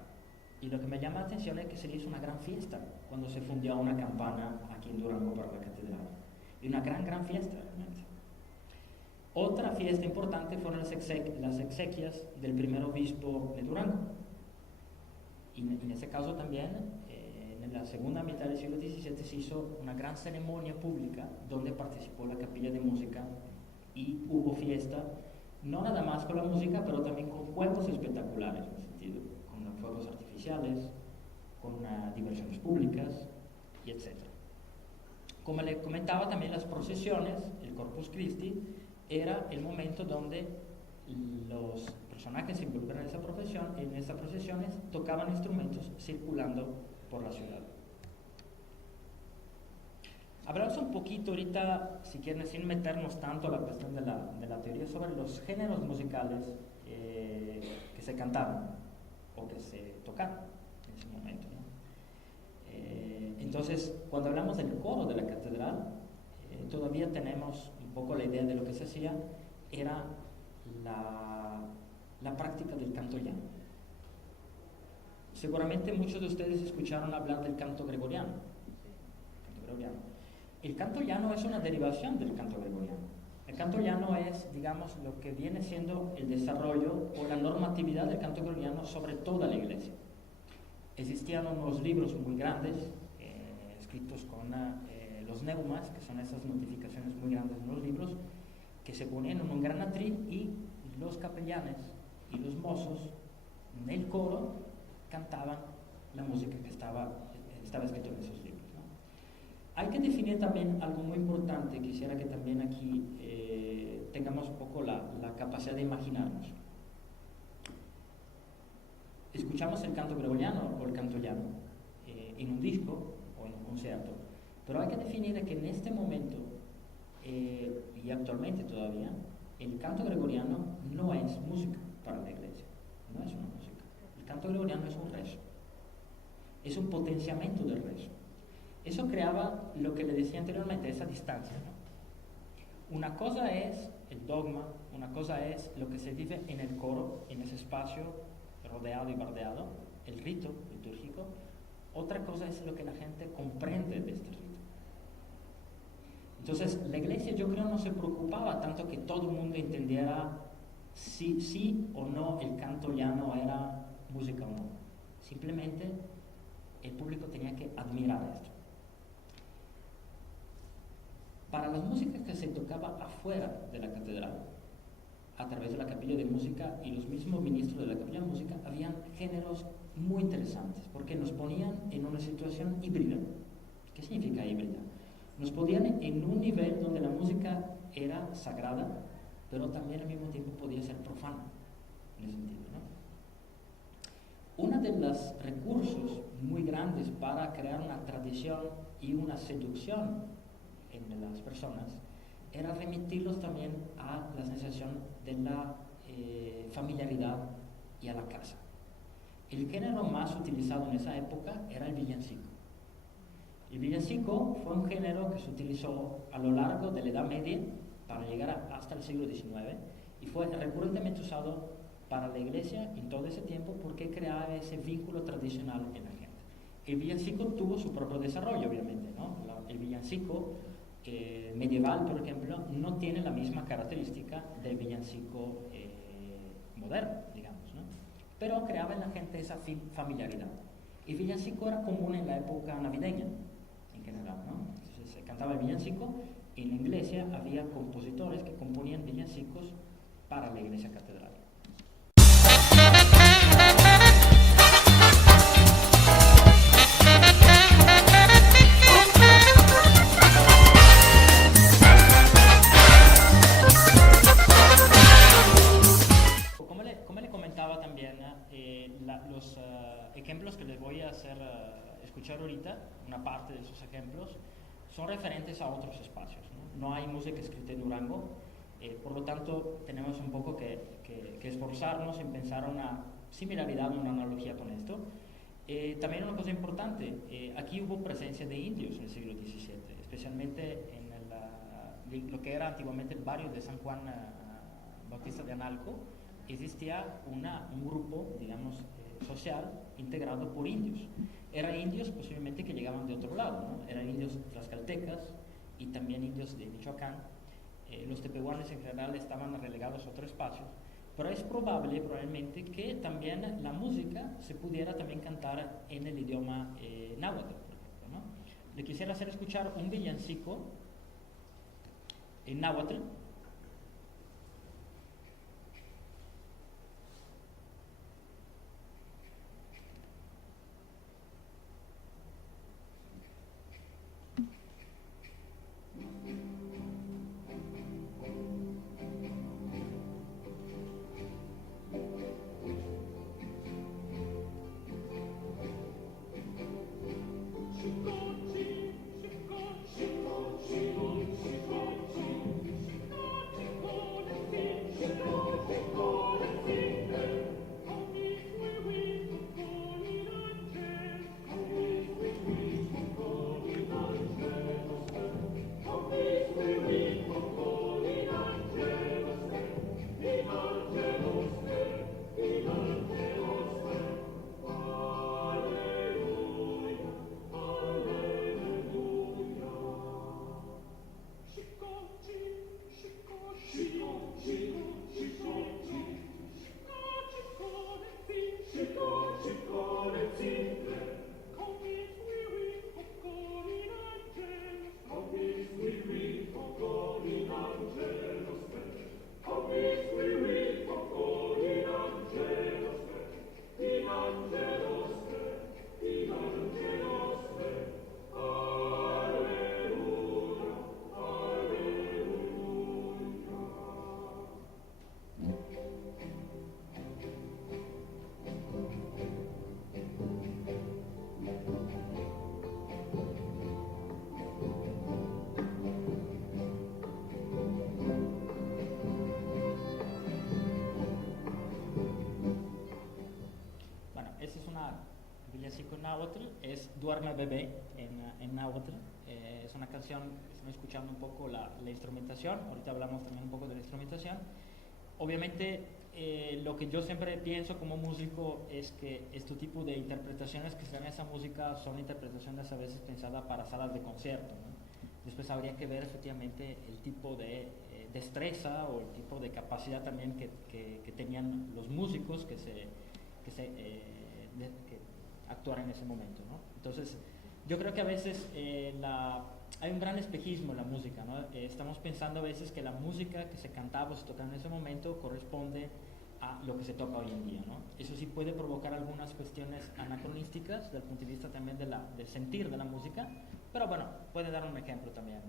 Y lo que me llama la atención es que se hizo una gran fiesta cuando se fundió una campana aquí en Durango para la catedral. Y una gran fiesta realmente. Otra fiesta importante fueron las exequias del primer obispo de Durango. Y en ese caso también, en la segunda mitad del siglo XVII se hizo una gran ceremonia pública donde participó la capilla de música y hubo fiesta, no nada más con la música, pero también con juegos espectaculares, en el sentido, con fuegos artificiales, con diversiones públicas y etc. Como le comentaba, también las procesiones, el Corpus Christi, era el momento donde los personajes que se involucran en esas procesiones tocaban instrumentos circulando por la ciudad. Hablamos un poquito ahorita, si quieren, sin meternos tanto a la cuestión de la teoría, sobre los géneros musicales que se cantaban o que se tocaban en ese momento, ¿no? Entonces, cuando hablamos del coro de la catedral, todavía tenemos un poco la idea de lo que se hacía, era la práctica del canto llano. Seguramente muchos de ustedes escucharon hablar del canto gregoriano. El canto llano es una derivación del canto gregoriano. El canto llano es, digamos, lo que viene siendo el desarrollo o la normatividad del canto gregoriano sobre toda la iglesia. Existían unos libros muy grandes, escritos con los neumas, que son esas notificaciones muy grandes en los libros, que se ponían en un gran atril y los capellanes y los mozos en el coro cantaban la música que estaba escrita en esos libros, ¿no? Hay que definir también algo muy importante, quisiera que también aquí tengamos un poco la capacidad de imaginarnos. Escuchamos el canto gregoriano o el canto llano en un disco o en un concierto, pero hay que definir que en este momento y actualmente todavía el canto gregoriano no es música para la iglesia, no es una música. El canto gregoriano es un rezo, es un potenciamiento del rezo. Eso creaba lo que le decía anteriormente, esa distancia, ¿no? Una cosa es el dogma, una cosa es lo que se vive en el coro, en ese espacio rodeado y bardeado, el rito litúrgico. Otra cosa es lo que la gente comprende de este rito. Entonces, la iglesia, yo creo, no se preocupaba tanto que todo el mundo entendiera si sí o no el canto llano era música o no. Simplemente el público tenía que admirar esto. Para las músicas que se tocaba afuera de la catedral, a través de la capilla de música y los mismos ministros de la capilla de música, habían géneros muy interesantes, porque nos ponían en una situación híbrida. ¿Qué significa híbrida? Nos ponían en un nivel donde la música era sagrada, pero también al mismo tiempo podía ser profana, en ese sentido, ¿no? Uno de los recursos muy grandes para crear una tradición y una seducción en las personas era remitirlos también a la sensación de la familiaridad y a la casa. El género más utilizado en esa época era el villancico. El villancico fue un género que se utilizó a lo largo de la Edad Media para llegar hasta el siglo XIX y fue recurrentemente usado para la iglesia en todo ese tiempo porque creaba ese vínculo tradicional en la gente. El villancico tuvo su propio desarrollo, obviamente, ¿no? El villancico medieval, por ejemplo, no tiene la misma característica del villancico moderno, digamos, ¿no? Pero creaba en la gente esa familiaridad. El villancico era común en la época navideña, en general, ¿no? Entonces se cantaba el villancico. En la iglesia había compositores que componían villancicos para la iglesia catedral. Como le comentaba también, los ejemplos que les voy a hacer escuchar ahorita, una parte de esos ejemplos, son referentes a otros espacios, ¿no? No hay música escrita en Durango, por lo tanto tenemos un poco que esforzarnos en pensar una similaridad, una analogía con esto. También una cosa importante, aquí hubo presencia de indios en el siglo XVII, especialmente en lo que era antiguamente el barrio de San Juan Bautista de Analco. Existía un grupo, digamos, social integrado por indios. Eran indios posiblemente que llegaban de otro lado, ¿no? Eran indios tlaxcaltecas y también indios de Michoacán. Los tepehuanes en general estaban relegados a otro espacio, pero es probable, probablemente, que también la música se pudiera también cantar en el idioma náhuatl, por ejemplo, ¿no? Le quisiera hacer escuchar un villancico en náhuatl. Villancico náhuatl es Duerme Bebé en náhuatl. Es una canción, estamos escuchando un poco la instrumentación, ahorita hablamos también un poco de la instrumentación. Obviamente lo que yo siempre pienso como músico es que este tipo de interpretaciones que se dan en esa música son interpretaciones a veces pensadas para salas de concierto, ¿no? Después habría que ver efectivamente el tipo de destreza o el tipo de capacidad también que tenían los músicos que actuar en ese momento, ¿no? Entonces, yo creo que a veces hay un gran espejismo en la música, ¿no? Estamos pensando a veces que la música que se cantaba o se tocaba en ese momento corresponde a lo que se toca hoy en día, ¿no? Eso sí puede provocar algunas cuestiones anacronísticas desde el punto de vista también del sentir de la música, pero bueno, puede dar un ejemplo también.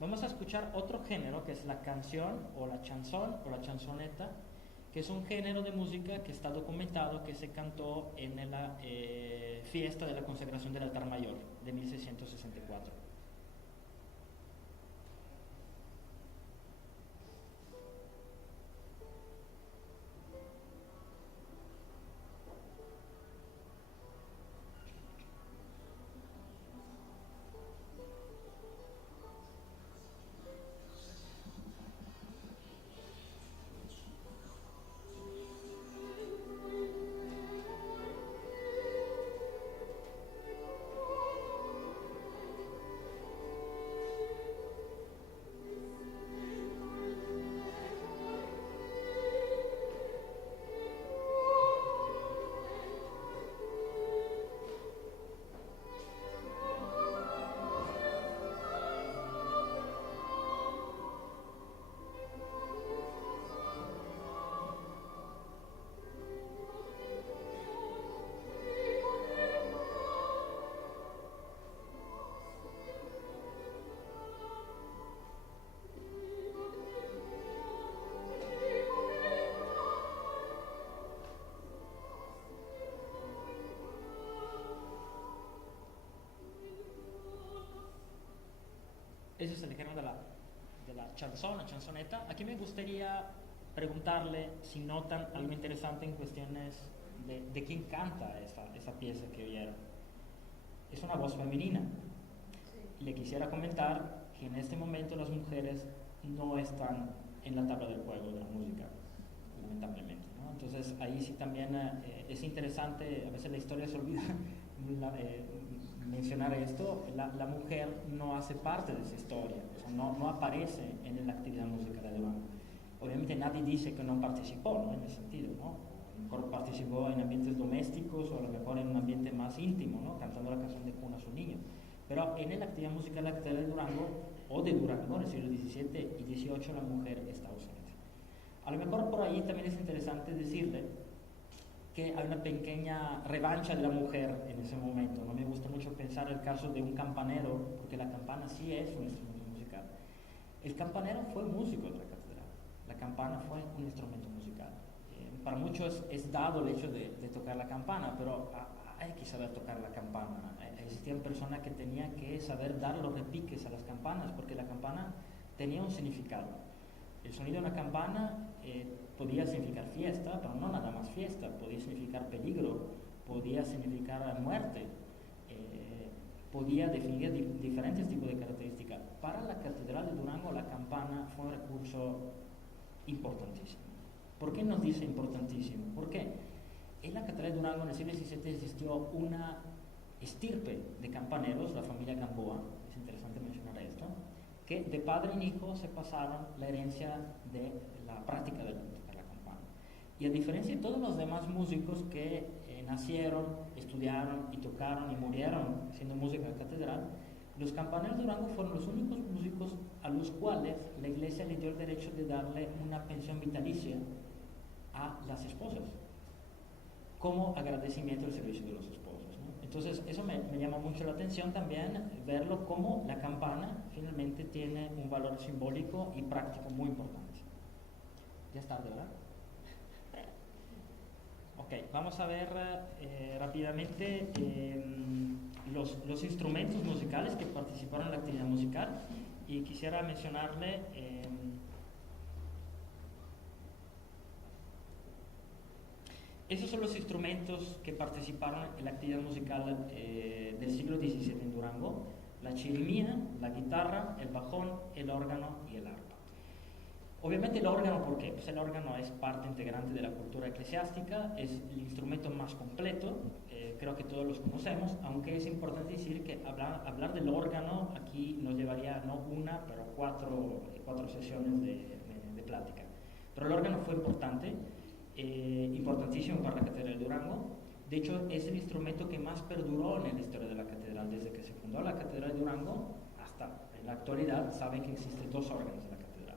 Vamos a escuchar otro género que es la canción o la chanson o la chansoneta, que es un género de música que está documentado que se cantó en la fiesta de la consagración del altar mayor de 1664. ese es el género de la chanson, la chansoneta. Aquí me gustaría preguntarle si notan algo interesante en cuestiones de quién canta esa pieza que oyeron. Es una voz femenina. Sí. Le quisiera comentar que en este momento las mujeres no están en la tabla del juego de la música, lamentablemente, ¿no? Entonces ahí sí también es interesante, a veces la historia se olvida mencionar esto, la mujer no hace parte de esa historia, o sea, no aparece en la actividad musical de Durango. Obviamente nadie dice que no participó, ¿no? En ese sentido, ¿no? A lo mejor participó en ambientes domésticos o a lo mejor en un ambiente más íntimo, ¿no? Cantando la canción de cuna a su niño. Pero en la actividad musical de la Catedral de Durango o de Durango en el siglo XVII y XVIII la mujer está ausente. A lo mejor por ahí también es interesante decirle que hay una pequeña revancha de la mujer en ese momento. No me gusta mucho pensar el caso de un campanero, porque la campana sí es un instrumento musical. El campanero fue músico de la catedral, la campana fue un instrumento musical. Para muchos es dado el hecho de tocar la campana, pero hay que saber tocar la campana. Existían personas que tenían que saber dar los repiques a las campanas, porque la campana tenía un significado. El sonido de una campana podía significar fiesta, pero no nada más fiesta, podía significar peligro, podía significar muerte, podía definir diferentes tipos de características. Para la Catedral de Durango la campana fue un recurso importantísimo. ¿Por qué nos dice importantísimo? Porque en la Catedral de Durango en el siglo XVII existió una estirpe de campaneros, la familia Gamboa, es interesante mencionar esto, que de padre en hijo se pasaron la herencia de la práctica de tocar la campana. Y a diferencia de todos los demás músicos que nacieron, estudiaron y tocaron y murieron haciendo música en la catedral, los campaneros de Durango fueron los únicos músicos a los cuales la iglesia le dio el derecho de darle una pensión vitalicia a las esposas, como agradecimiento al servicio de los esposos, ¿no? Entonces eso me llama mucho la atención también, verlo como la campana finalmente tiene un valor simbólico y práctico muy importante. Ya es tarde, ¿verdad? Ok, vamos a ver rápidamente los instrumentos musicales que participaron en la actividad musical, y quisiera mencionarle esos son los instrumentos que participaron en la actividad musical del siglo XVII en Durango: la chirimía, la guitarra, el bajón, el órgano y el arpa. Obviamente el órgano, ¿por qué? Pues el órgano es parte integrante de la cultura eclesiástica, es el instrumento más completo, creo que todos los conocemos, aunque es importante decir que hablar del órgano aquí nos llevaría no una, pero cuatro sesiones de plática. Pero el órgano fue importante, importantísimo para la Catedral de Durango. De hecho, es el instrumento que más perduró en la historia de la catedral. Desde que se fundó la Catedral de Durango hasta en la actualidad, saben que existen dos órganos de la catedral.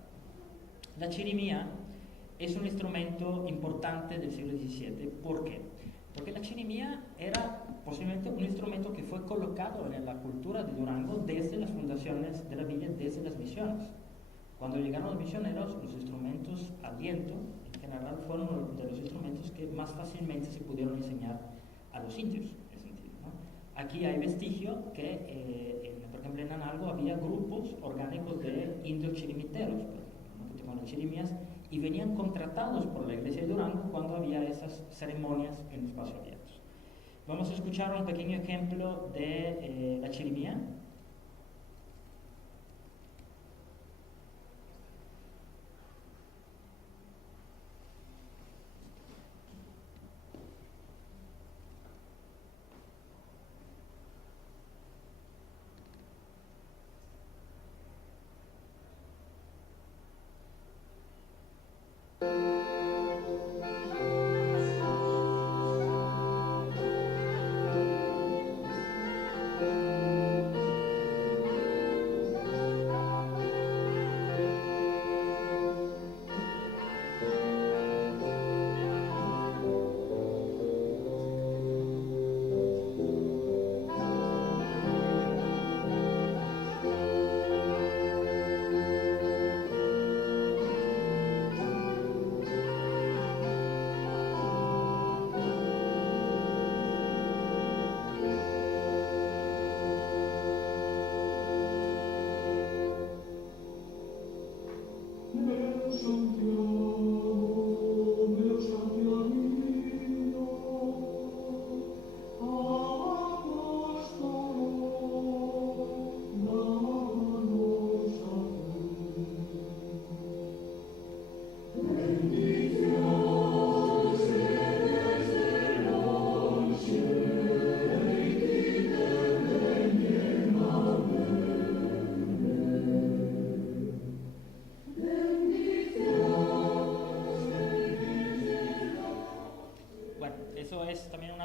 La chirimía es un instrumento importante del siglo XVII. ¿Por qué? Porque la chirimía era posiblemente un instrumento que fue colocado en la cultura de Durango desde las fundaciones de la villa, desde las misiones. Cuando llegaron los misioneros, los instrumentos a viento en general fueron uno de los instrumentos que más fácilmente se pudieron enseñar a los indios, en ese sentido, ¿no? Aquí hay vestigio que, por ejemplo, en Analgo había grupos orgánicos de indios chirimiteros, ¿no? Que tocaban las chirimías, y venían contratados por la iglesia de Durango cuando había esas ceremonias en espacios abiertos. Vamos a escuchar un pequeño ejemplo de la chirimía.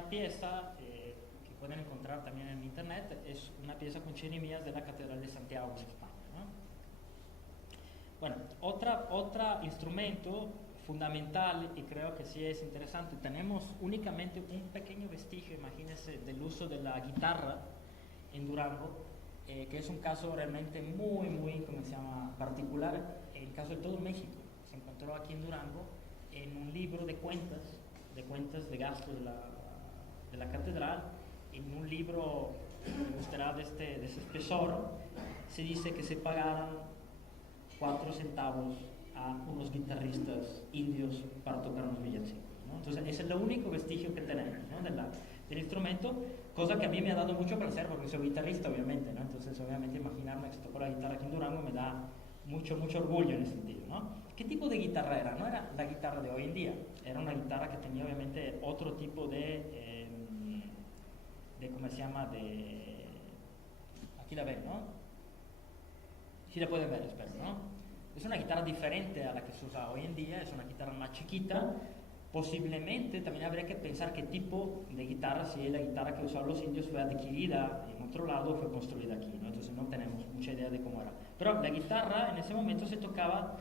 Pieza que pueden encontrar también en internet, es una pieza con chirimías de la Catedral de Santiago en España, ¿no? Bueno, otro instrumento fundamental, y creo que sí es interesante, tenemos únicamente un pequeño vestigio, imagínense, del uso de la guitarra en Durango, que es un caso realmente muy, ¿cómo se llama?, particular, el caso de todo México. Se encontró aquí en Durango en un libro de cuentas de gasto de la catedral, en un libro que gustará de ese espesor, se dice que se pagaran 4 centavos a unos guitarristas indios para tocar unos villancicos, ¿no? Entonces ese es el único vestigio que tenemos, ¿no?, del instrumento, cosa que a mí me ha dado mucho placer porque soy guitarrista, obviamente, ¿no? Entonces obviamente imaginarme que se tocó la guitarra aquí en Durango me da mucho orgullo en ese sentido, ¿no? ¿Qué tipo de guitarra era? No era la guitarra de hoy en día, era una guitarra que tenía obviamente otro tipo de ¿cómo se llama? Aquí la ven, ¿no? Sí la pueden ver, espero, ¿no? Es una guitarra diferente a la que se usa hoy en día, es una guitarra más chiquita. Posiblemente también habría que pensar qué tipo de guitarra, si la guitarra que usaban los indios fue adquirida en otro lado o fue construida aquí, ¿no? Entonces no tenemos mucha idea de cómo era. Pero la guitarra en ese momento se tocaba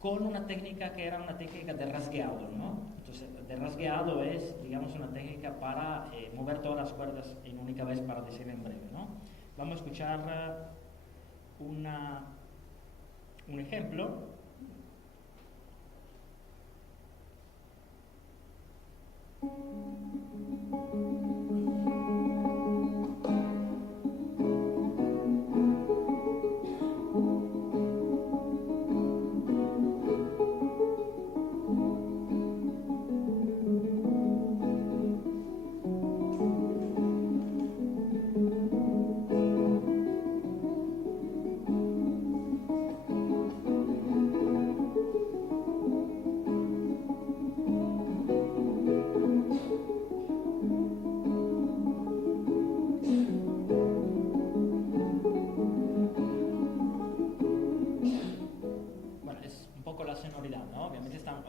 con una técnica que era una técnica de rasgueado, ¿no? Entonces, de rasgueado es, digamos, una técnica para mover todas las cuerdas en única vez, para decir en breve, ¿no? Vamos a escuchar un ejemplo.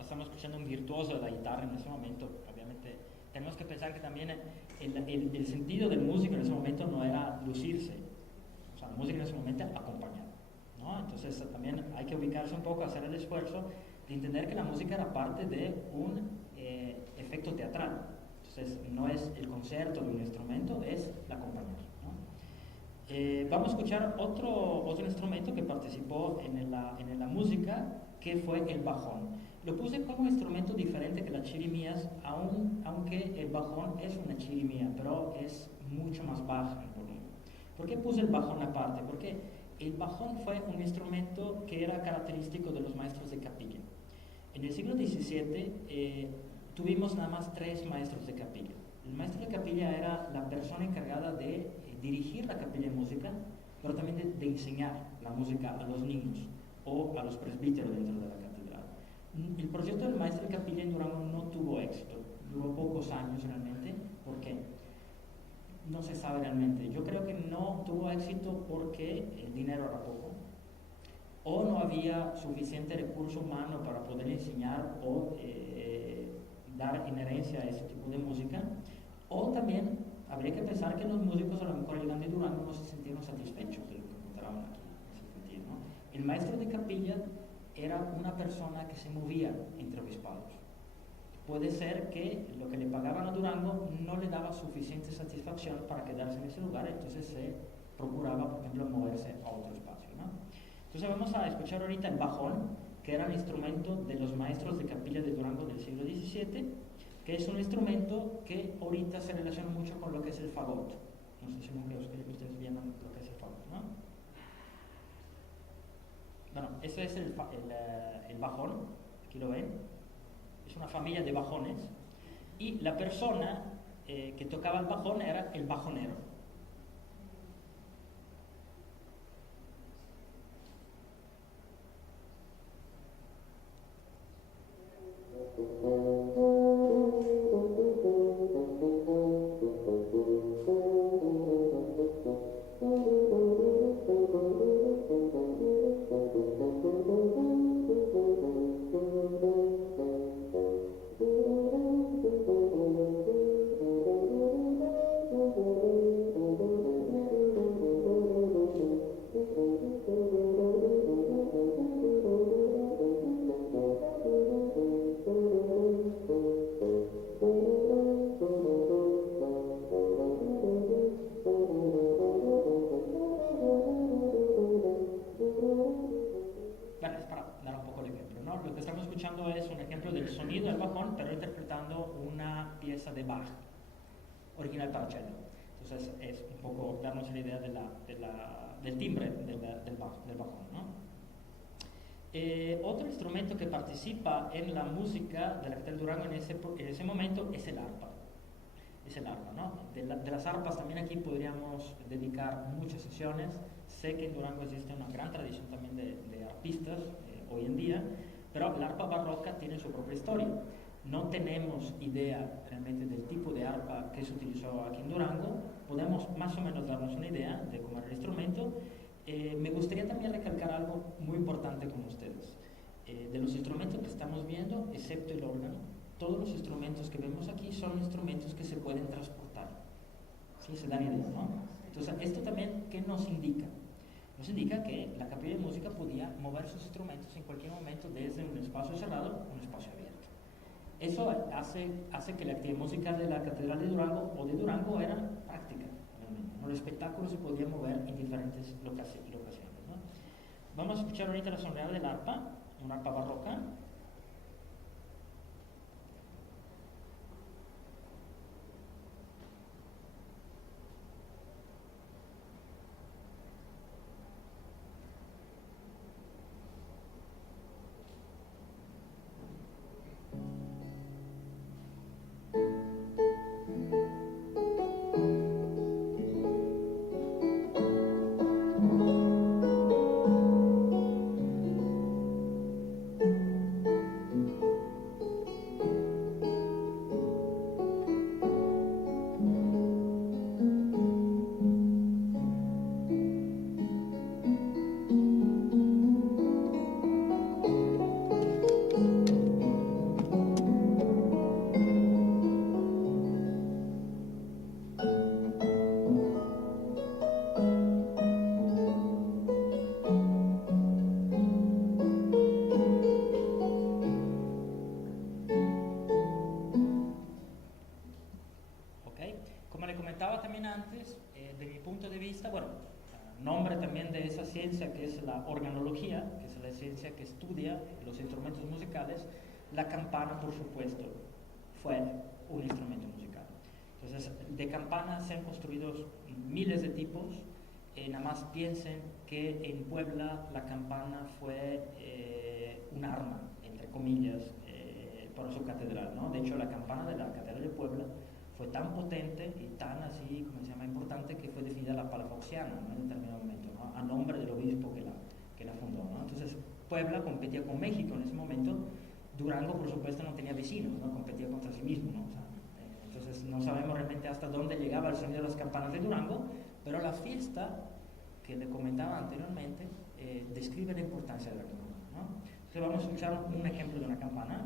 Estamos escuchando un virtuoso de la guitarra en ese momento. Obviamente tenemos que pensar que también el sentido del músico en ese momento no era lucirse, o sea, la música en ese momento acompañar, ¿no? Entonces también hay que ubicarse un poco, hacer el esfuerzo de entender que la música era parte de un efecto teatral. Entonces no es el concierto de un instrumento, es la acompañar, ¿no? Vamos a escuchar otro instrumento que participó en la música, que fue el bajón. Lo puse como instrumento diferente que las chirimías, aunque el bajón es una chirimía, pero es mucho más baja en volumen. ¿Por qué puse el bajón aparte? Porque el bajón fue un instrumento que era característico de los maestros de capilla. En el siglo XVII tuvimos nada más 3 maestros de capilla. El maestro de capilla era la persona encargada de dirigir la capilla de música, pero también de enseñar la música a los niños o a los presbíteros dentro de la catedral. El proyecto del maestro de capilla en Durango no tuvo éxito, duró pocos años realmente. ¿Por qué? No se sabe realmente. Yo creo que no tuvo éxito porque el dinero era poco, o no había suficiente recurso humano para poder enseñar o dar inherencia a ese tipo de música, o también habría que pensar que los músicos a lo mejor llegando de Durango no se sintieron satisfechos de lo que encontraban aquí, en ese sentido, ¿no? El maestro de capilla era una persona que se movía entre obispados. Puede ser que lo que le pagaban a Durango no le daba suficiente satisfacción para quedarse en ese lugar, entonces se procuraba, por ejemplo, moverse a otro espacio, ¿no? Entonces vamos a escuchar ahorita el bajón, que era el instrumento de los maestros de capilla de Durango del siglo XVII, que es un instrumento que ahorita se relaciona mucho con lo que es el fagot. No sé si ustedes vieron lo que es el fagot, ¿no? Bueno, ese es el bajón. aquí lo ven, es una familia de bajones, y la persona que tocaba el bajón era el bajonero. De Bach, original para cello. Entonces es un poco darnos la idea del timbre del bajón, ¿no? Otro instrumento que participa en la música de la Catedral de Durango en ese momento es el arpa. Es el arpa, ¿no? De las arpas también aquí podríamos dedicar muchas sesiones. Sé que en Durango existe una gran tradición también de arpistas hoy en día, pero la arpa barroca tiene su propia historia. No tenemos idea realmente del tipo de arpa que se utilizó aquí en Durango, podemos más o menos darnos una idea de cómo era el instrumento. Me gustaría también recalcar algo muy importante con ustedes. De los instrumentos que estamos viendo, excepto el órgano, todos los instrumentos que vemos aquí son instrumentos que se pueden transportar. ¿Sí? ¿Se dan idea, no? Entonces, esto también, ¿qué nos indica? Nos indica que la capilla de música podía mover sus instrumentos en cualquier momento desde un espacio cerrado a un espacio abierto. Eso hace que la actividad musical de la Catedral de Durango o de Durango era práctica, realmente, ¿no? El espectáculo se podía mover en diferentes locaciones, ¿no? Vamos a escuchar ahorita la sonoridad del arpa, una arpa barroca. Nombre también de esa ciencia que es la organología, que es la ciencia que estudia los instrumentos musicales. La campana, por supuesto, fue un instrumento musical. Entonces, de campanas se han construido miles de tipos. Nada más piensen que en Puebla la campana fue un arma, entre comillas, para su catedral, ¿no? De hecho, la campana de la Catedral de Puebla fue tan potente y tan así, como se llama, importante, que fue definida la palafoxiana, ¿no? En determinado momento, ¿no? A nombre del obispo que la fundó, ¿no? Entonces, Puebla competía con México en ese momento. Durango, por supuesto, no tenía vecinos, ¿no? Competía contra sí mismo, ¿no? O sea, entonces, no sabemos realmente hasta dónde llegaba el sonido de las campanas de Durango, pero la fiesta que le comentaba anteriormente describe la importancia de la campana, ¿no? Entonces, vamos a escuchar un ejemplo de una campana.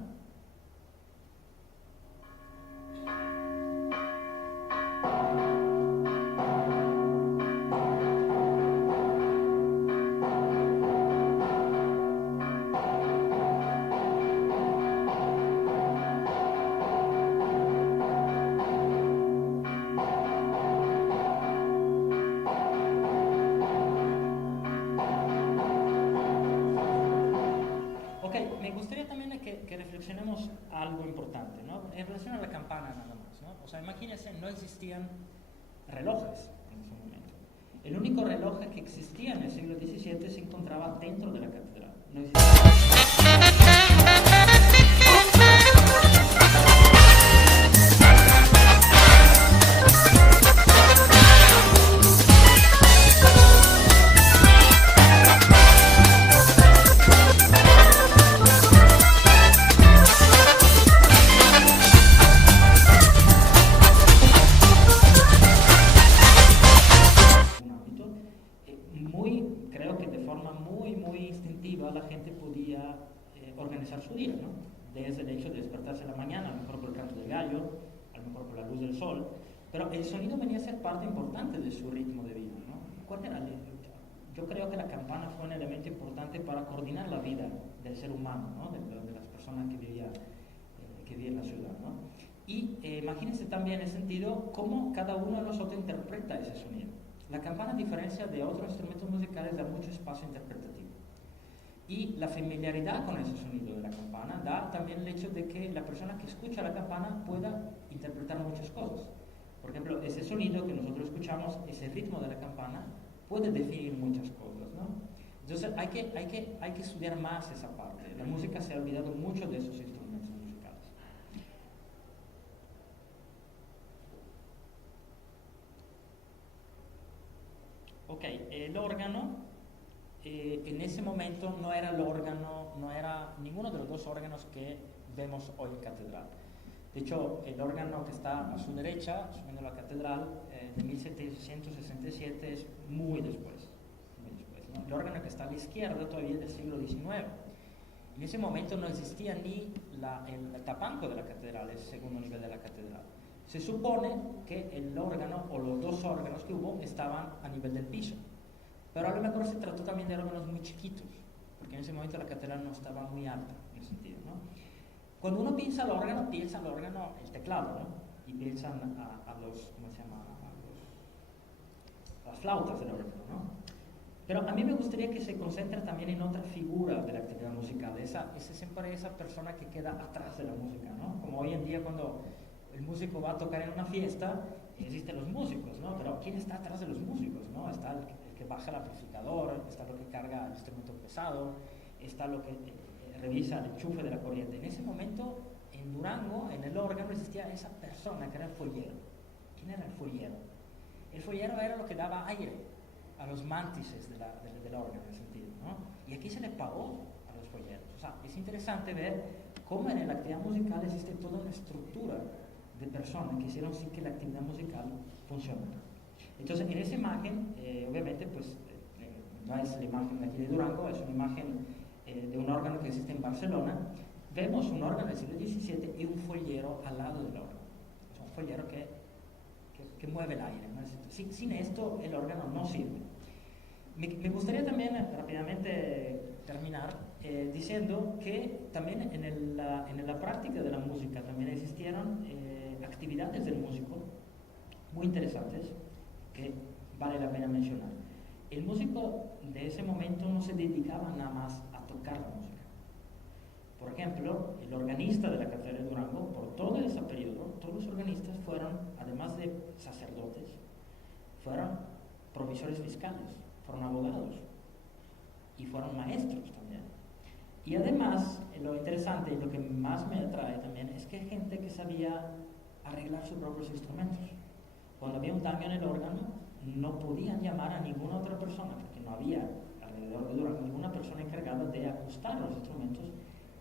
Me gustaría también que reflexionemos algo importante, ¿no? En relación a la campana nada más, ¿no? O sea, imagínense, no existían relojes en ese momento. El único reloj que existía en el siglo XVII se encontraba dentro de la catedral. No existía. forma muy, muy instintiva la gente podía organizar su día, ¿no? Desde el hecho de despertarse en la mañana, a lo mejor por el canto del gallo, a lo mejor por la luz del sol, pero el sonido venía a ser parte importante de su ritmo de vida, ¿no? ¿Cuál era yo creo que la campana fue un elemento importante para coordinar la vida del ser humano, ¿no? de las personas que vivían en la ciudad, ¿no? Y imagínense también en el sentido cómo cada uno de nosotros interpreta ese sonido. La campana, a diferencia de otros instrumentos musicales, da mucho espacio interpretativo. Y la familiaridad con ese sonido de la campana da también el hecho de que la persona que escucha la campana pueda interpretar muchas cosas. Por ejemplo, ese sonido que nosotros escuchamos, ese ritmo de la campana, puede definir muchas cosas, ¿no? Entonces hay que estudiar más esa parte. La música se ha olvidado mucho de esos instrumentos musicales. Ok, el órgano en ese momento no era el órgano, no era ninguno de los dos órganos que vemos hoy en catedral. De hecho, el órgano que está a su derecha, subiendo la catedral, de 1767, es muy después, ¿no? El órgano que está a la izquierda todavía es del siglo XIX. En ese momento no existía ni el tapanco de la catedral, el segundo nivel de la catedral. Se supone que el órgano, o los dos órganos que hubo, estaban a nivel del piso. Pero a lo mejor se trató también de órganos muy chiquitos, porque en ese momento la catedral no estaba muy alta, en ese sentido, ¿no? Cuando uno piensa al órgano, el teclado, ¿no? Y piensan a los, ¿cómo se llama? A las flautas del órgano, ¿no? Pero a mí me gustaría que se concentre también en otra figura de la actividad musical, siempre esa persona que queda atrás de la música, ¿no? Como hoy en día cuando el músico va a tocar en una fiesta, existen los músicos, ¿no? Pero ¿quién está atrás de los músicos, no? Está el que baja el amplificador, está lo que carga el instrumento pesado, está lo que revisa el enchufe de la corriente. En ese momento, en Durango, en el órgano, existía esa persona que era el follero. ¿Quién era el follero? El follero era lo que daba aire a los mántices del órgano, en ese sentido, ¿no? Y aquí se le pagó a los folleros. O sea, es interesante ver cómo en la actividad musical existe toda una estructura de personas que hicieron sí que la actividad musical funcionara. Entonces, en esa imagen, obviamente, pues, no es la imagen de aquí de Durango, es una imagen de un órgano que existe en Barcelona. Vemos un órgano del siglo XVII y un follero al lado del órgano. O sea, un follero que mueve el aire, ¿no? Sin esto, el órgano no sirve. Me gustaría también rápidamente terminar diciendo que también en la práctica de la música también existieron actividades del músico muy interesantes que vale la pena mencionar. El músico de ese momento no se dedicaba nada más a tocar la música. Por ejemplo, el organista de la Catedral de Durango, por todo ese periodo, todos los organistas fueron, además de sacerdotes, fueron provisores fiscales, fueron abogados y fueron maestros también. Y además, lo interesante y lo que más me atrae también es que hay gente que sabía arreglar sus propios instrumentos. Cuando había un daño en el órgano, no podían llamar a ninguna otra persona, porque no había alrededor de Durango ninguna persona encargada de ajustar los instrumentos.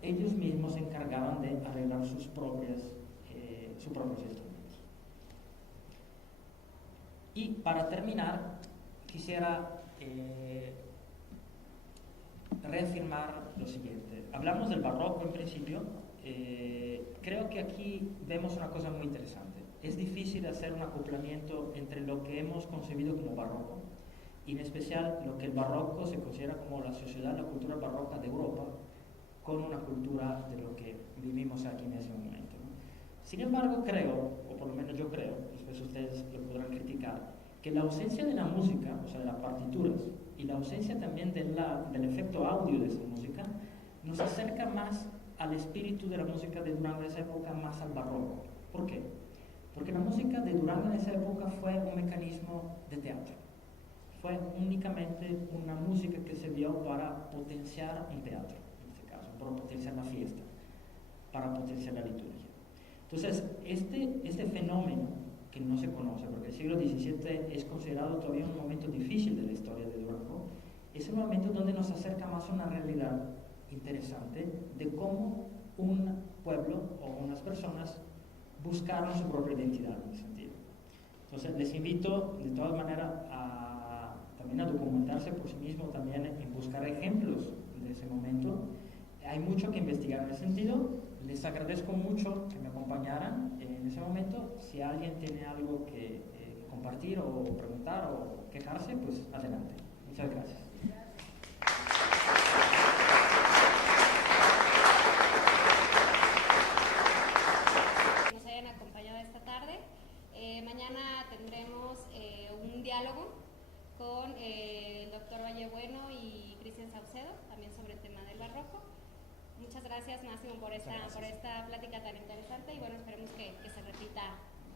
Ellos mismos se encargaban de arreglar sus propios instrumentos. Y para terminar, quisiera reafirmar lo siguiente. Hablamos del barroco en principio. Creo que aquí vemos una cosa muy interesante. Es difícil hacer un acoplamiento entre lo que hemos concebido como barroco y en especial lo que el barroco se considera como la sociedad, la cultura barroca de Europa, con una cultura de lo que vivimos aquí en ese momento, ¿no? Sin embargo, creo, o por lo menos yo creo, después ustedes lo podrán criticar, que la ausencia de la música, o sea, de las partituras, y la ausencia también del efecto audio de esa música, nos acerca más al espíritu de la música de Durango de esa época, más al barroco. ¿Por qué? Porque la música de Durango en esa época fue un mecanismo de teatro. Fue únicamente una música que sirvió para potenciar un teatro, en este caso, para potenciar la fiesta, para potenciar la liturgia. Entonces, este fenómeno que no se conoce, porque el siglo XVII es considerado todavía un momento difícil de la historia de Durango, es un momento donde nos acerca más a una realidad interesante de cómo un pueblo o unas personas buscaron su propia identidad en ese sentido. Entonces les invito de todas maneras también a documentarse por sí mismo también en busca ejemplos de ese momento. Hay mucho que investigar en ese sentido. Les agradezco mucho que me acompañaran en ese momento. Si alguien tiene algo que compartir o preguntar o quejarse, pues adelante. Muchas gracias. Nos hayan acompañado esta tarde. Mañana tendremos un diálogo con el doctor Vallebueno y Cristian Saucedo, también sobre el tema del barroco. Muchas gracias, Máximo, por esta plática tan interesante y bueno, esperemos que se repita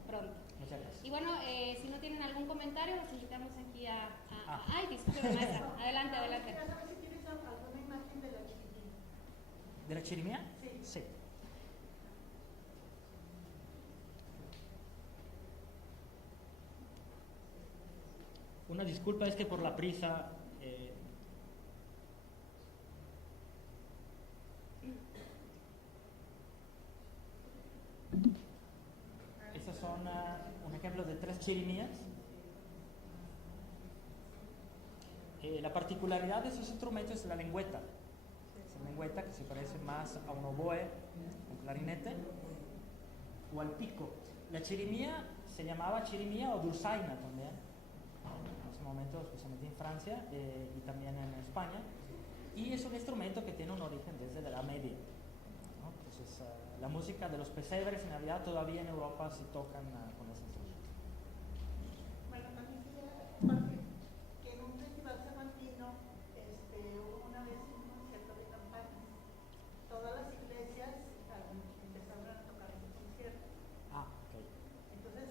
pronto. Muchas gracias. Y bueno, si no tienen algún comentario, los invitamos aquí Ay, disculpe, maestra. Adelante, adelante. Quería saber si tienes alguna imagen de la chirimía. ¿De la chirimía? Sí. Sí. Una disculpa, es que por la prisa estas son un ejemplo de 3 chirimías. La particularidad de esos instrumentos es la lengüeta. Es la lengüeta que se parece más a un oboe, un clarinete o al pico. La chirimía se llamaba chirimía o dulzaina también. En ese momento, especialmente en Francia y también en España. Y es un instrumento que tiene un origen desde la Edad Media, ¿no? Entonces, la música de los pesebres en Navidad todavía en Europa se tocan con ese instrumento. Bueno, también quería que en un festival cervantino hubo una vez un concierto de campanas. Todas las iglesias empezaron a tocar ese concierto. Ah, ok. Entonces,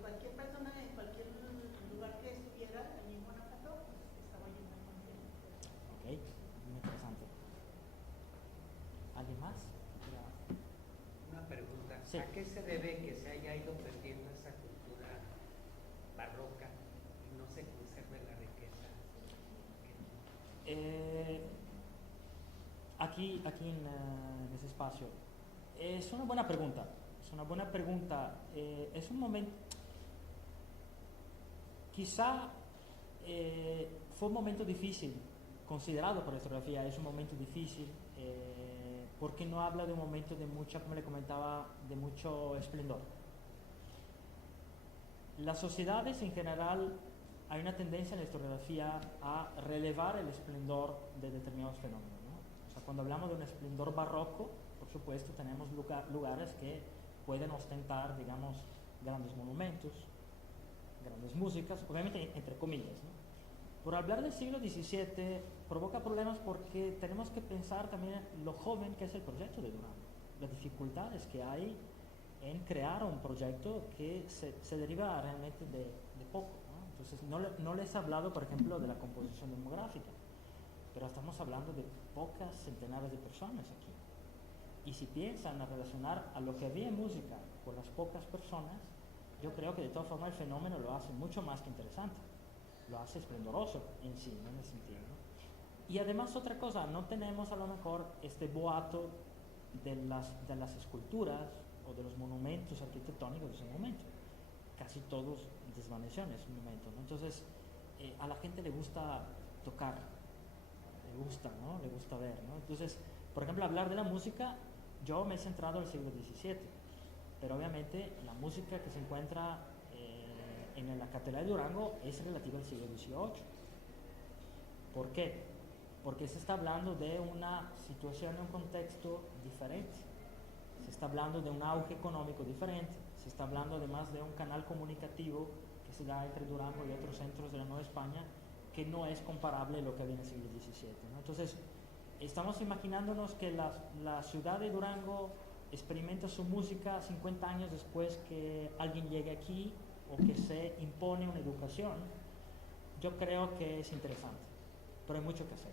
cualquier persona en cualquier lugar que estuviera allí en Guanajuato, pues, estaba yendo al concierto. Ok, muy interesante. ¿Alguien más? Una pregunta. Sí. ¿A qué se debe que se haya ido perdiendo esa cultura barroca y no se conserve la riqueza? Aquí en ese espacio. Es una buena pregunta. Es una buena pregunta. Es un momento. Quizá fue un momento difícil, considerado por la historiografía, es un momento difícil, porque no habla de un momento de mucha, como le comentaba, de mucho esplendor. Las sociedades en general, hay una tendencia en la historiografía a relevar el esplendor de determinados fenómenos, ¿no? O sea, cuando hablamos de un esplendor barroco, por supuesto, tenemos lugares que pueden ostentar, digamos, grandes monumentos, grandes músicas, obviamente entre comillas, ¿no? Por hablar del siglo XVII provoca problemas porque tenemos que pensar también lo joven que es el proyecto de Durango, las dificultades que hay en crear un proyecto que se deriva realmente de poco, ¿no? Entonces no les he hablado, por ejemplo, de la composición demográfica, pero estamos hablando de pocas centenares de personas aquí. Y si piensan a relacionar a lo que había en música con las pocas personas, yo creo que de todas formas el fenómeno lo hace mucho más que interesante, lo hace esplendoroso en sí, ¿no? En ese sentido, ¿no? Y además otra cosa, no tenemos a lo mejor este boato de las esculturas o de los monumentos arquitectónicos de ese momento. Casi todos desvanecieron en ese momento, ¿no? Entonces, a la gente le gusta tocar, le gusta, ¿no? Le gusta ver, ¿no? Entonces, por ejemplo, hablar de la música, yo me he centrado en el siglo XVII, pero obviamente la música que se encuentra en la Catedral de Durango es relativa al siglo XVIII. ¿Por qué? Porque se está hablando de una situación, un contexto diferente. Se está hablando de un auge económico diferente. Se está hablando además de un canal comunicativo que se da entre Durango y otros centros de la Nueva España que no es comparable a lo que había en el siglo XVII, ¿no? Entonces, estamos imaginándonos que la ciudad de Durango experimenta su música 50 años después que alguien llegue aquí o que se impone una educación. Yo creo que es interesante, pero hay mucho que hacer.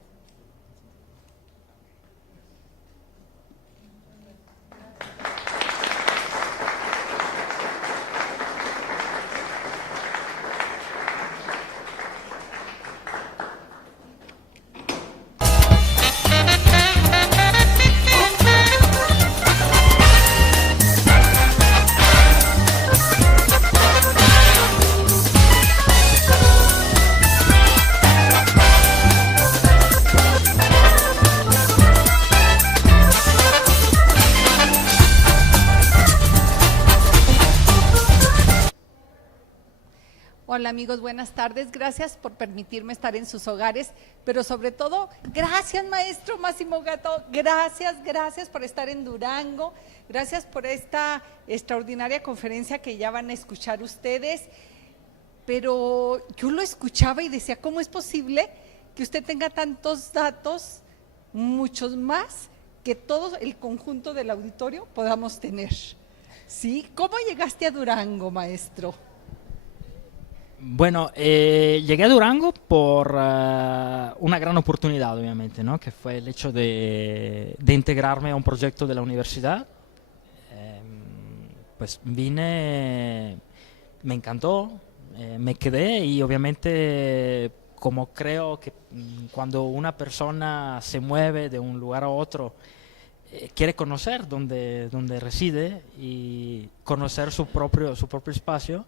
Hola amigos, buenas tardes. Gracias por permitirme estar en sus hogares, pero sobre todo, gracias maestro Máximo Gatto, gracias por estar en Durango, gracias por esta extraordinaria conferencia que ya van a escuchar ustedes. Pero yo lo escuchaba y decía, ¿cómo es posible que usted tenga tantos datos, muchos más, que todo el conjunto del auditorio podamos tener? ¿Sí? ¿Cómo llegaste a Durango, maestro? Bueno, llegué a Durango por una gran oportunidad, obviamente, ¿no? Que fue el hecho de integrarme a un proyecto de la universidad. Pues vine, me encantó, me quedé y obviamente como creo que cuando una persona se mueve de un lugar a otro, quiere conocer dónde reside y conocer su propio espacio.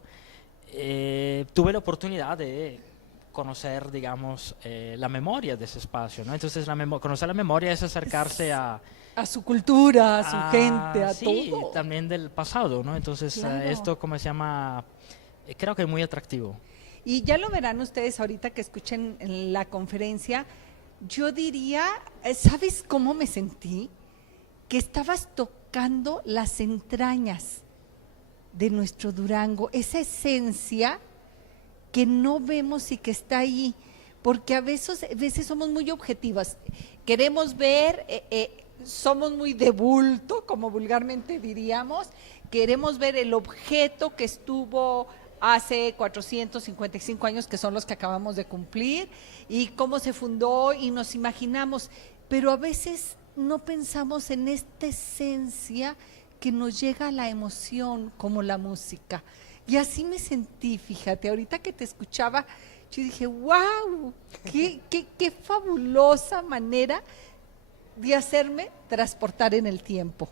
Tuve la oportunidad de conocer, digamos, la memoria de ese espacio, ¿no? Entonces, conocer la memoria es acercarse a su cultura, a su gente, a sí, todo. también del pasado, ¿no? Entonces, Claro. esto, ¿cómo se llama? Creo que es muy atractivo. Y ya lo verán ustedes ahorita que escuchen en la conferencia. Yo diría, ¿sabes cómo me sentí? Que estabas tocando las entrañas de nuestro Durango, esa esencia que no vemos y que está ahí, porque a veces somos muy objetivas, queremos ver, somos muy de bulto, como vulgarmente diríamos, queremos ver el objeto que estuvo hace 455 años, que son los que acabamos de cumplir, y cómo se fundó, y nos imaginamos, pero a veces no pensamos en esta esencia que nos llega a la emoción, como la música. Y así me sentí, fíjate, ahorita que te escuchaba, yo dije, wow, qué fabulosa manera de hacerme transportar en el tiempo.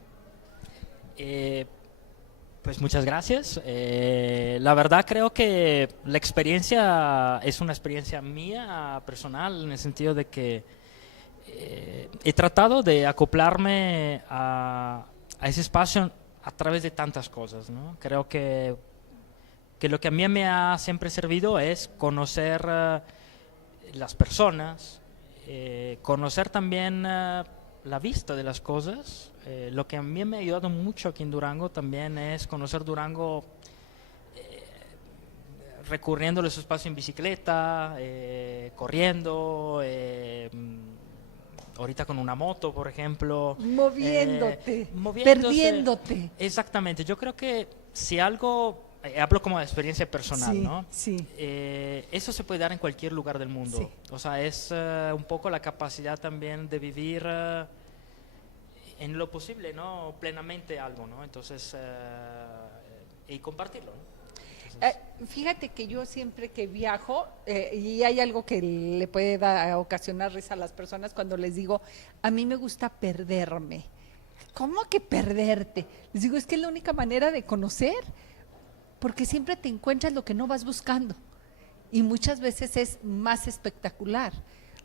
Pues muchas gracias. La verdad creo que la experiencia es una experiencia mía, personal, en el sentido de que he tratado de acoplarme a ese espacio a través de tantas cosas, ¿no? Creo que lo que a mí me ha siempre servido es conocer las personas, conocer también la vista de las cosas. Lo que a mí me ha ayudado mucho aquí en Durango también es conocer Durango recurriendo a los espacios en bicicleta, corriendo, ahorita con una moto, por ejemplo. Moviéndote, moviéndose. perdiéndote. Exactamente. Yo creo que si algo, hablo como de experiencia personal, Sí, ¿no? sí. Eso se puede dar en cualquier lugar del mundo. Sí. O sea, es un poco la capacidad también de vivir en lo posible, ¿no? Plenamente algo, ¿no? Entonces, y compartirlo, ¿no? Fíjate que yo siempre que viajo, y hay algo que le puede ocasionar risa a las personas cuando les digo, a mí me gusta perderme. ¿Cómo que perderte? Les digo, es que es la única manera de conocer, porque siempre te encuentras lo que no vas buscando, y muchas veces es más espectacular,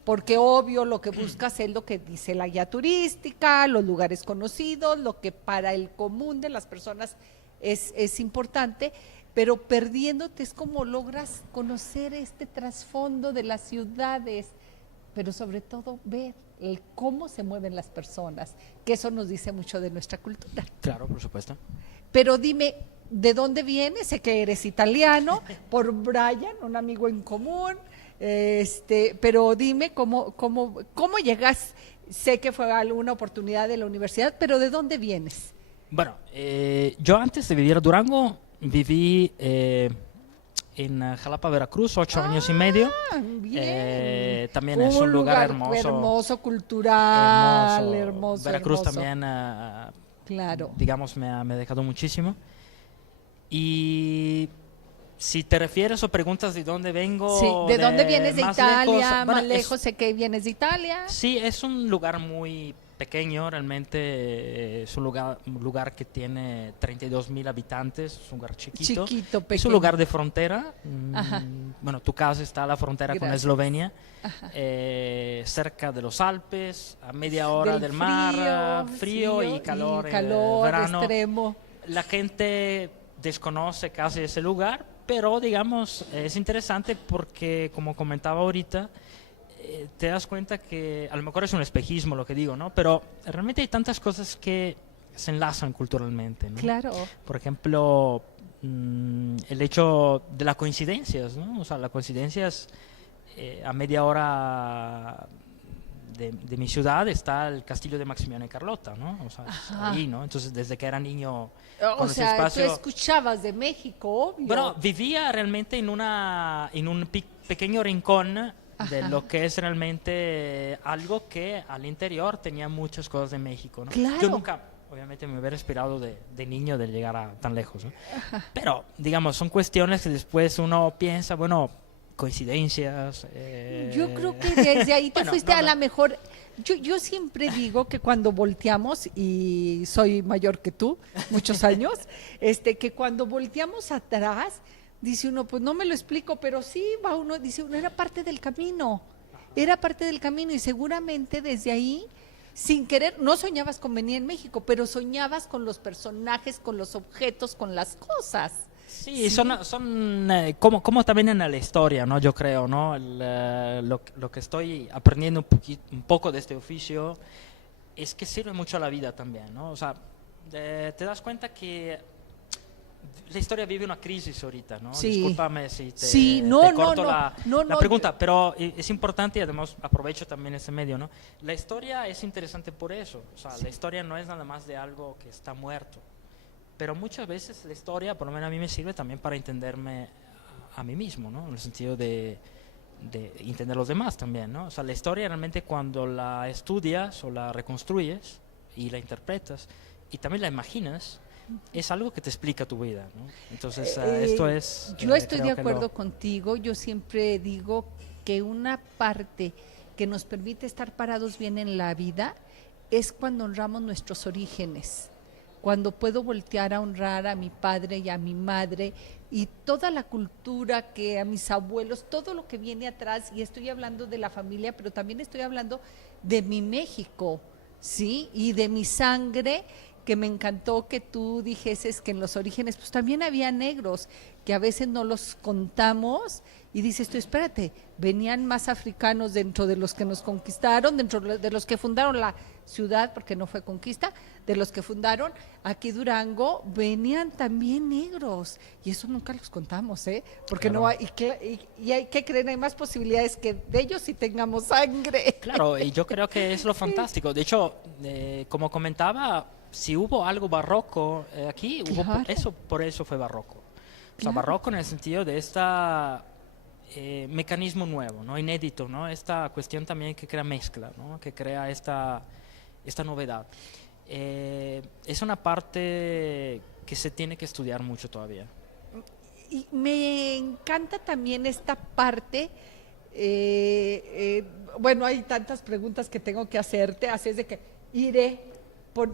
porque obvio lo que buscas es lo que dice la guía turística, los lugares conocidos, lo que para el común de las personas es importante, pero perdiéndote es como logras conocer este trasfondo de las ciudades, pero sobre todo ver cómo se mueven las personas, que eso nos dice mucho de nuestra cultura. Claro, por supuesto. Pero dime, ¿de dónde vienes? Sé que eres italiano, por Brian, un amigo en común, pero dime cómo llegas. Sé que fue alguna oportunidad de la universidad, pero ¿de dónde vienes? Bueno, yo antes de vivir en Durango viví en Jalapa, Veracruz, 8 años y medio. Bien. También es un lugar hermoso. Hermoso, cultural, hermoso. Veracruz hermoso. también, claro. digamos, me ha dejado muchísimo. Y si te refieres o preguntas de dónde vengo. Sí, ¿de dónde vienes? ¿De más Italia? lejos, bueno, más lejos, sé que vienes de Italia. Sí, es un lugar muy pequeño, realmente es un lugar que tiene 32,000 habitantes, es un lugar chiquito. Pequeño. Es un lugar de frontera. Ajá. Bueno, tu casa está a la frontera con Gracias. Eslovenia, Ajá. cerca de los Alpes, a media hora del frío, mar, frío y calor, calor verano. extremo. La gente desconoce casi ese lugar, pero digamos, es interesante porque, como comentaba ahorita, te das cuenta que a lo mejor es un espejismo lo que digo, ¿no? Pero realmente hay tantas cosas que se enlazan culturalmente, ¿no? Claro. Por ejemplo, el hecho de las coincidencias, ¿no? O sea, las coincidencias, a media hora de mi ciudad está el castillo de Maximiano y Carlota, ¿no? O sea, ahí, ¿no? Entonces, desde que era niño, O con ese sea, espacio, tú escuchabas de México, obvio. bueno, vivía realmente en un pequeño rincón de lo que es realmente algo que al interior tenía muchas cosas de México, ¿no? Claro. Yo nunca, obviamente, me hubiera esperado de niño de llegar a tan lejos, ¿no? Pero, digamos, son cuestiones que después uno piensa, bueno, coincidencias. Yo creo que desde ahí te bueno, fuiste no, a no. la mejor. Yo siempre digo que cuando volteamos, y soy mayor que tú, muchos años, que cuando volteamos atrás, dice uno, pues no me lo explico, pero sí va uno, dice uno, era parte del camino, y seguramente desde ahí, sin querer, no soñabas con venir en México, pero soñabas con los personajes, con los objetos, con las cosas. Sí, son como también en la historia, ¿no? Yo creo, ¿no? Lo que estoy aprendiendo un poco de este oficio es que sirve mucho a la vida también, ¿no? O sea, te das cuenta que la historia vive una crisis ahorita, ¿no? Sí. Discúlpame si te, Sí, te no, corto no, la pregunta, pero es importante y además aprovecho también este medio, ¿no? La historia es interesante por eso, o sea, la historia no es nada más de algo que está muerto. Pero muchas veces la historia, por lo menos a mí me sirve también para entenderme a mí mismo, ¿no? En el sentido de entender a los demás también, ¿no? O sea, la historia realmente cuando la estudias o la reconstruyes y la interpretas y también la imaginas, es algo que te explica tu vida, ¿no? Entonces, esto es... Yo estoy de creo que acuerdo contigo, yo siempre digo que una parte que nos permite estar parados bien en la vida es cuando honramos nuestros orígenes. Cuando puedo voltear a honrar a mi padre y a mi madre y toda la cultura que a mis abuelos, todo lo que viene atrás, y estoy hablando de la familia, pero también estoy hablando de mi México, ¿sí? Y de mi sangre, que me encantó que tú dijeses que en los orígenes pues también había negros, que a veces no los contamos y dices tú, espérate, venían más africanos dentro de los que nos conquistaron, dentro de los que fundaron la ciudad, porque no fue conquista, de los que fundaron aquí Durango, venían también negros, y eso nunca los contamos, porque claro. no hay, y hay que creer, hay más posibilidades que de ellos si tengamos sangre. Claro, y yo creo que es lo fantástico. De hecho, como comentaba, si hubo algo barroco aquí, Claro. por eso fue barroco. O sea, Claro. barroco en el sentido de mecanismo nuevo, ¿no? Inédito, ¿no? Esta cuestión también que crea mezcla, ¿no? Que crea esta novedad. Es una parte que se tiene que estudiar mucho todavía. Y me encanta también esta parte, bueno, hay tantas preguntas que tengo que hacerte, así es de que iré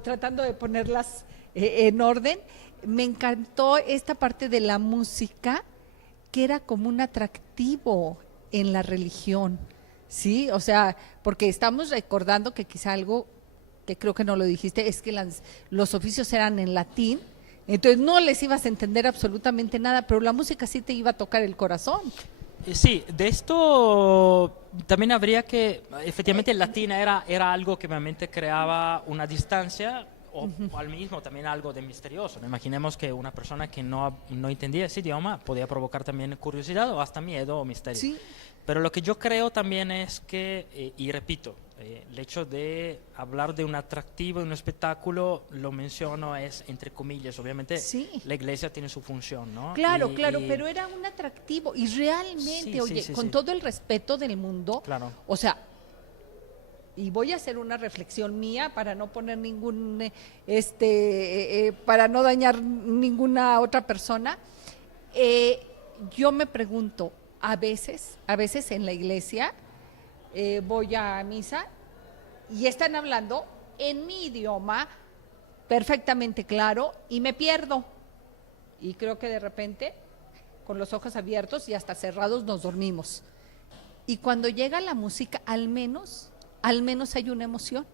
tratando de ponerlas en orden. Me encantó esta parte de la música, que era como un atractivo en la religión, ¿sí? O sea, porque estamos recordando que quizá algo que creo que no lo dijiste, es que los oficios eran en latín, entonces no les ibas a entender absolutamente nada, pero la música sí te iba a tocar el corazón. Sí, de esto también habría que, efectivamente el latín era algo que realmente creaba una distancia, o al mismo también algo de misterioso. Imaginemos que una persona que no entendía ese idioma podía provocar también curiosidad o hasta miedo o misterio. Sí. Pero lo que yo creo también es que, y repito, el hecho de hablar de un atractivo, de un espectáculo, lo menciono es entre comillas, obviamente Sí. la iglesia tiene su función, ¿no? Claro, claro, pero era un atractivo y realmente, Sí, oye, sí, con sí. todo el respeto del mundo, Claro. o sea, y voy a hacer una reflexión mía para no poner para no dañar ninguna otra persona. Yo me pregunto, a veces en la iglesia voy a misa y están hablando en mi idioma perfectamente claro y me pierdo. Y creo que de repente, con los ojos abiertos y hasta cerrados, nos dormimos. Y cuando llega la música, al menos hay una emoción,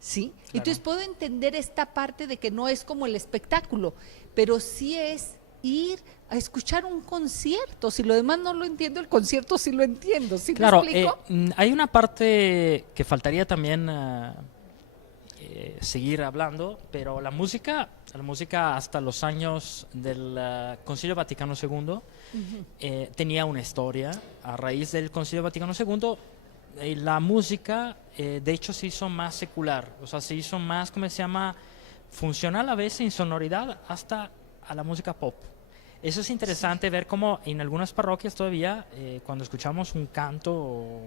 ¿sí? Claro. Entonces puedo entender esta parte de que no es como el espectáculo, pero sí es ir a escuchar un concierto. Si lo demás no lo entiendo, el concierto sí lo entiendo. ¿Sí Claro, me explico? hay una parte que faltaría también seguir hablando, pero la música hasta los años del Concilio Vaticano II tenía una historia. A raíz del Concilio Vaticano II, la música de hecho se hizo más secular, o sea, se hizo más, ¿cómo se llama?, funcional a veces en sonoridad hasta a la música pop. Eso es interesante ver cómo en algunas parroquias todavía, cuando escuchamos un canto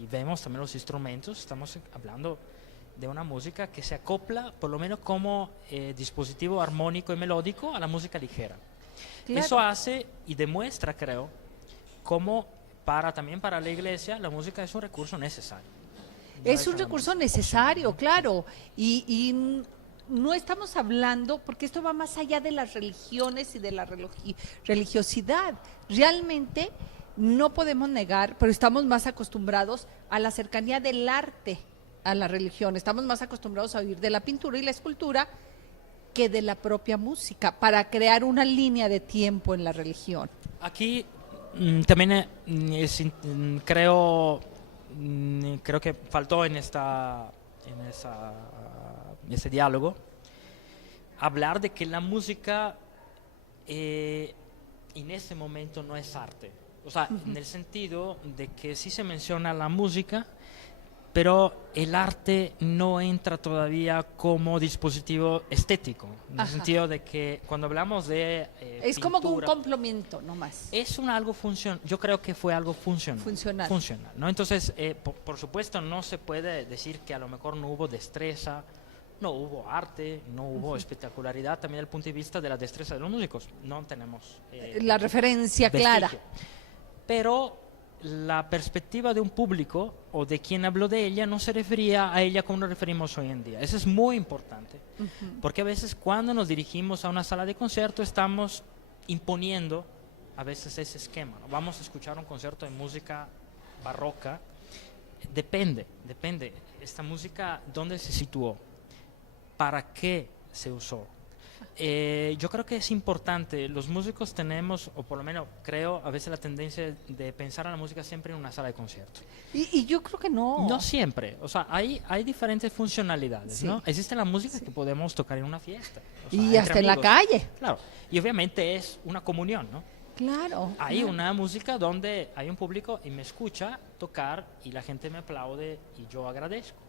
y vemos también los instrumentos, estamos hablando de una música que se acopla por lo menos como dispositivo armónico y melódico a la música ligera. Claro. Eso hace y demuestra, creo, cómo también para la iglesia la música es un recurso necesario. Es un recurso necesario, claro, y no estamos hablando, porque esto va más allá de las religiones y de la religiosidad. Realmente no podemos negar, pero estamos más acostumbrados a la cercanía del arte a la religión. Estamos más acostumbrados a vivir de la pintura y la escultura que de la propia música, para crear una línea de tiempo en la religión. Aquí también creo que faltó en ese diálogo hablar de que la música en ese momento no es arte. O sea, en el sentido de que sí se menciona la música, pero el arte no entra todavía como dispositivo estético, en el sentido de que cuando hablamos de es pintura, como un complemento, no más. es algo funcional. Yo creo que fue algo funcional, ¿no? Entonces, por supuesto, no se puede decir que a lo mejor no hubo destreza, no hubo arte, no hubo espectacularidad, también desde el punto de vista de la destreza de los músicos. No tenemos la referencia vestigio. clara. Pero la perspectiva de un público o de quien habló de ella no se refería a ella como nos referimos hoy en día. Eso es muy importante, porque a veces cuando nos dirigimos a una sala de concierto estamos imponiendo a veces ese esquema, ¿no? Vamos a escuchar un concierto de música barroca, depende, esta música ¿dónde se situó? ¿Para qué se usó? Yo creo que es importante, los músicos tenemos, o por lo menos creo, a veces la tendencia de pensar en la música siempre en una sala de concierto. Y yo creo que no. No siempre, o sea, hay diferentes funcionalidades, Sí. ¿no? Existe la música que podemos tocar en una fiesta. O sea, Y entre hasta en la amigos. calle. Claro, y obviamente es una comunión, ¿no? Claro. Hay claro. una música donde hay un público y me escucha tocar y la gente me aplaude y yo agradezco.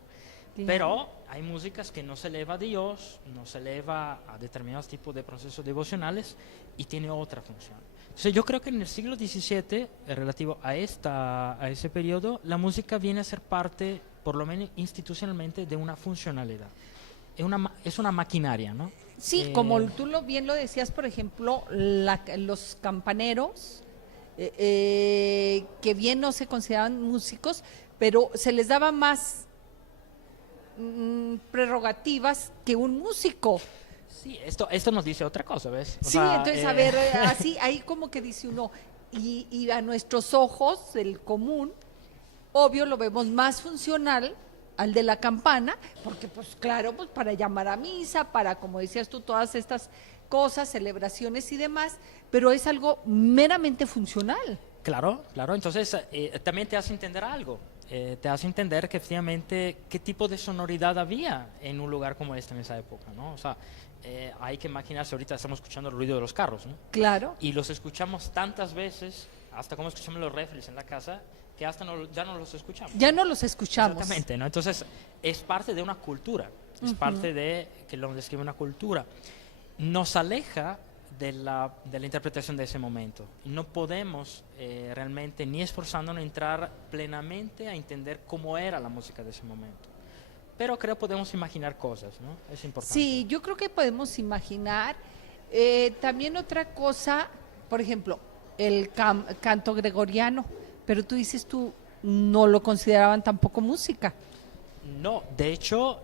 Claro. Pero hay músicas que no se eleva a Dios, no se eleva a determinados tipos de procesos devocionales y tiene otra función. Entonces yo creo que en el siglo XVII, relativo a ese periodo, la música viene a ser parte, por lo menos institucionalmente, de una funcionalidad. Es una maquinaria, ¿no? Sí, como tú bien lo decías, por ejemplo, los campaneros, que bien no se consideraban músicos, pero se les daba más prerrogativas que un músico. Sí, esto nos dice otra cosa, ¿ves? O Sí, sea, entonces, a ver, así, ahí como que dice uno, y a nuestros ojos, el común, obvio lo vemos más funcional al de la campana, porque pues claro, pues para llamar a misa, para, como decías tú, todas estas cosas, celebraciones y demás, pero es algo meramente funcional. Claro, entonces también te hace entender algo. Te hace entender que efectivamente qué tipo de sonoridad había en un lugar como este en esa época, ¿no? O sea, hay que imaginarse, ahorita estamos escuchando el ruido de los carros, ¿no? Claro. Y los escuchamos tantas veces, hasta como escuchamos los refres en la casa, que hasta ya no los escuchamos. Ya no los escuchamos. Exactamente, ¿no? Entonces, es parte de una cultura, es parte de que lo describe una cultura. Nos aleja de la interpretación de ese momento. Y no podemos realmente ni esforzándonos a entrar plenamente a entender cómo era la música de ese momento. Pero creo que podemos imaginar cosas, ¿no? Es importante. Sí, yo creo que podemos imaginar. También otra cosa, por ejemplo, el canto gregoriano, pero tú no lo consideraban tampoco música. No, de hecho,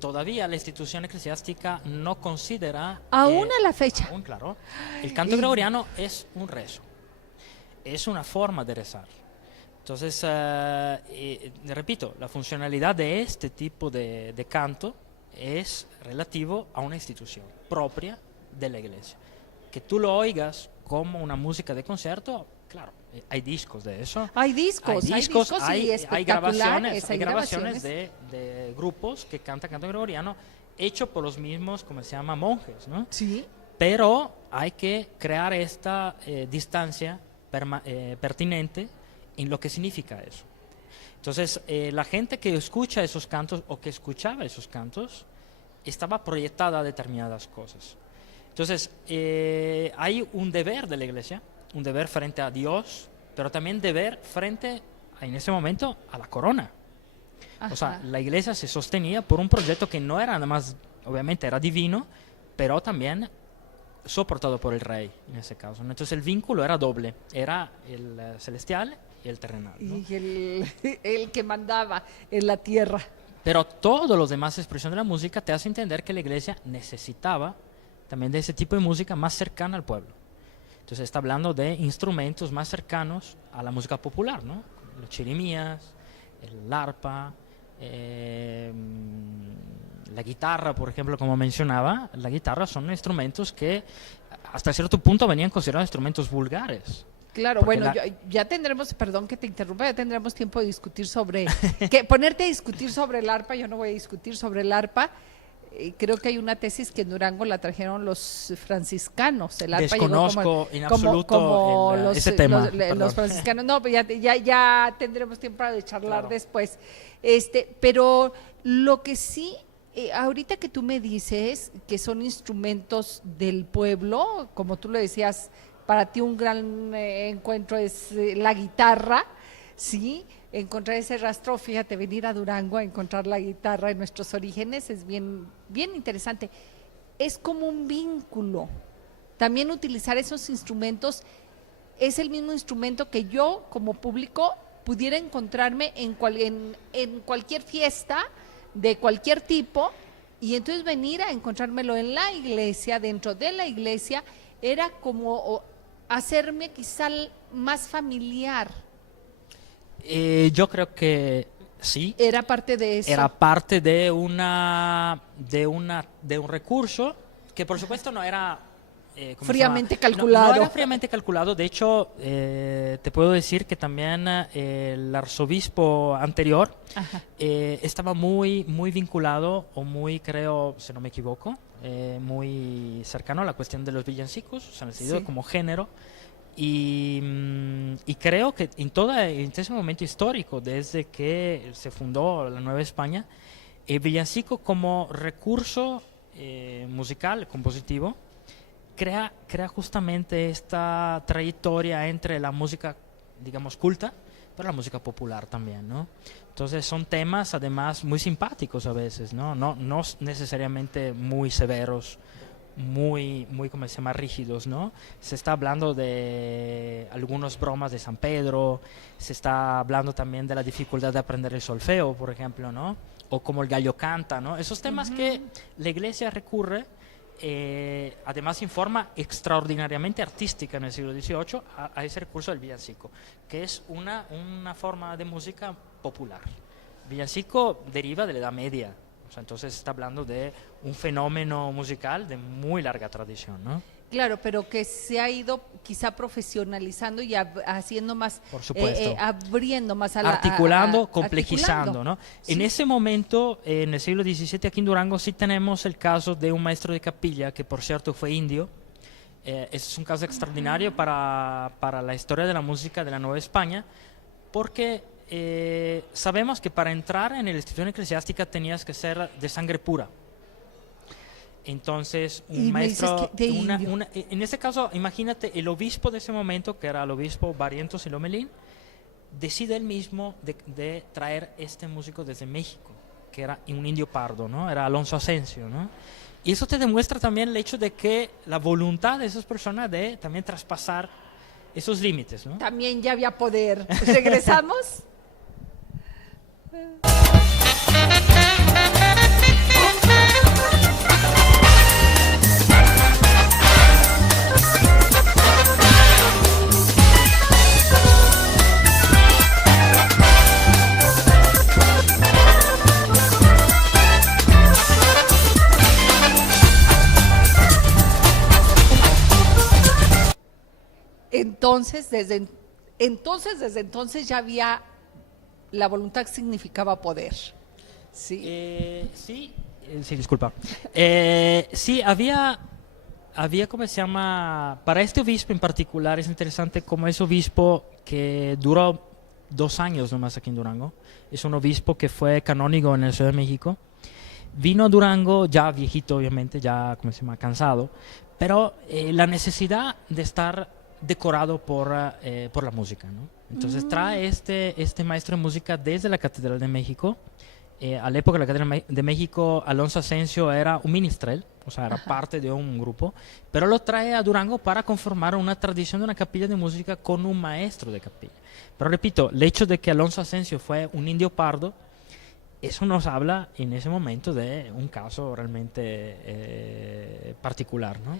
todavía la institución eclesiástica no considera... Aún a la fecha. Aún, claro. El canto gregoriano es un rezo, es una forma de rezar. Entonces, repito, la funcionalidad de este tipo de canto es relativo a una institución propia de la iglesia, que tú lo oigas como una música de concierto, claro, hay discos de eso. Hay discos y hay espectaculares, grabaciones de grupos que cantan canto gregoriano hecho por los mismos, como se llama, monjes, ¿no? Sí. Pero hay que crear esta distancia pertinente en lo que significa eso. Entonces, la gente que escucha esos cantos o que escuchaba esos cantos estaba proyectada a determinadas cosas. Entonces, hay un deber de la iglesia, un deber frente a Dios, pero también deber frente, en ese momento, a la corona. Ajá. O sea, la iglesia se sostenía por un proyecto que no era nada más, obviamente era divino, pero también soportado por el rey, en ese caso, ¿no? Entonces el vínculo era doble, era el celestial y el terrenal, ¿no? Y el que mandaba en la tierra. Pero todos los demás expresiones de la música te hacen entender que la iglesia necesitaba también de ese tipo de música más cercana al pueblo. Entonces está hablando de instrumentos más cercanos a la música popular, ¿no? Los chirimías, el arpa, la guitarra, por ejemplo, como mencionaba, la guitarra son instrumentos que hasta cierto punto venían considerados instrumentos vulgares. Claro, Porque bueno, ya tendremos, perdón que te interrumpa, ya tendremos tiempo de discutir sobre, que ponerte a discutir sobre el arpa, yo no voy a discutir sobre el arpa. Creo que hay una tesis que en Durango la trajeron los franciscanos. El arpa Desconozco en absoluto ese tema. Los franciscanos, no, pues ya tendremos tiempo de charlar Claro. después. Pero lo que sí, ahorita que tú me dices que son instrumentos del pueblo, como tú lo decías, para ti un gran encuentro es la guitarra, ¿sí? Encontrar ese rastro, fíjate, venir a Durango a encontrar la guitarra en nuestros orígenes es bien, bien interesante. Es como un vínculo. También utilizar esos instrumentos es el mismo instrumento que yo como público pudiera encontrarme en cualquier fiesta de cualquier tipo, y entonces venir a encontrármelo en la iglesia, dentro de la iglesia, era como hacerme quizá más familiar. Yo creo que sí. Era parte de eso. Era parte de un recurso que por supuesto no era fríamente calculado. No era fríamente calculado. De hecho, te puedo decir que también el arzobispo anterior estaba muy vinculado, o muy, creo, si no me equivoco, muy cercano a la cuestión de los villancicos, o sea, en el sentido como género. Y creo que en ese momento histórico, desde que se fundó la Nueva España, el villancico como recurso musical, compositivo, crea justamente esta trayectoria entre la música, digamos, culta, pero la música popular también, ¿no? Entonces son temas además muy simpáticos a veces, ¿no? No necesariamente muy severos, muy como se llama, rígidos, ¿no? Se está hablando de algunas bromas de San Pedro, se está hablando también de la dificultad de aprender el solfeo, por ejemplo, ¿no? O como el gallo canta, ¿no? Esos temas que la iglesia recurre, además en forma extraordinariamente artística en el siglo XVIII, a ese recurso del villancico, que es una forma de música popular. Villancico deriva de la Edad Media. O sea, entonces está hablando de un fenómeno musical de muy larga tradición, ¿no? Claro, pero que se ha ido quizá profesionalizando y haciendo más, por supuesto, abriendo más a la... articulando, complejizando, ¿no? Sí. En ese momento, en el siglo XVII, aquí en Durango, sí tenemos el caso de un maestro de capilla, que por cierto fue indio. Es un caso extraordinario para la historia de la música de la Nueva España, porque sabemos que para entrar en la institución eclesiástica tenías que ser de sangre pura. Entonces, un maestro, en este caso, imagínate, el obispo de ese momento, que era el obispo Barrientos y Lomelín, decide él mismo de traer este músico desde México, que era un indio pardo, ¿no? Era Alonso Asensio, ¿no? Y eso te demuestra también el hecho de que la voluntad de esas personas de también traspasar esos límites, ¿no? También ya había poder. ¿Regresamos? desde entonces ya había la voluntad que significaba poder. Sí. Sí, disculpa. Sí, había, ¿cómo se llama? Para este obispo en particular es interesante como es obispo que duró 2 años nomás aquí en Durango. Es un obispo que fue canónigo en la Ciudad de México. Vino a Durango ya viejito, obviamente, ya, ¿cómo se llama? Cansado. Pero la necesidad de estar decorado por la música, ¿no? Entonces trae este maestro de música desde la Catedral de México. A la época de la Catedral de México, Alonso Asensio era un ministrel, o sea, era parte de un grupo, pero lo trae a Durango para conformar una tradición de una capilla de música con un maestro de capilla. Pero repito, el hecho de que Alonso Asensio fue un indio pardo, eso nos habla en ese momento de un caso realmente particular, ¿no?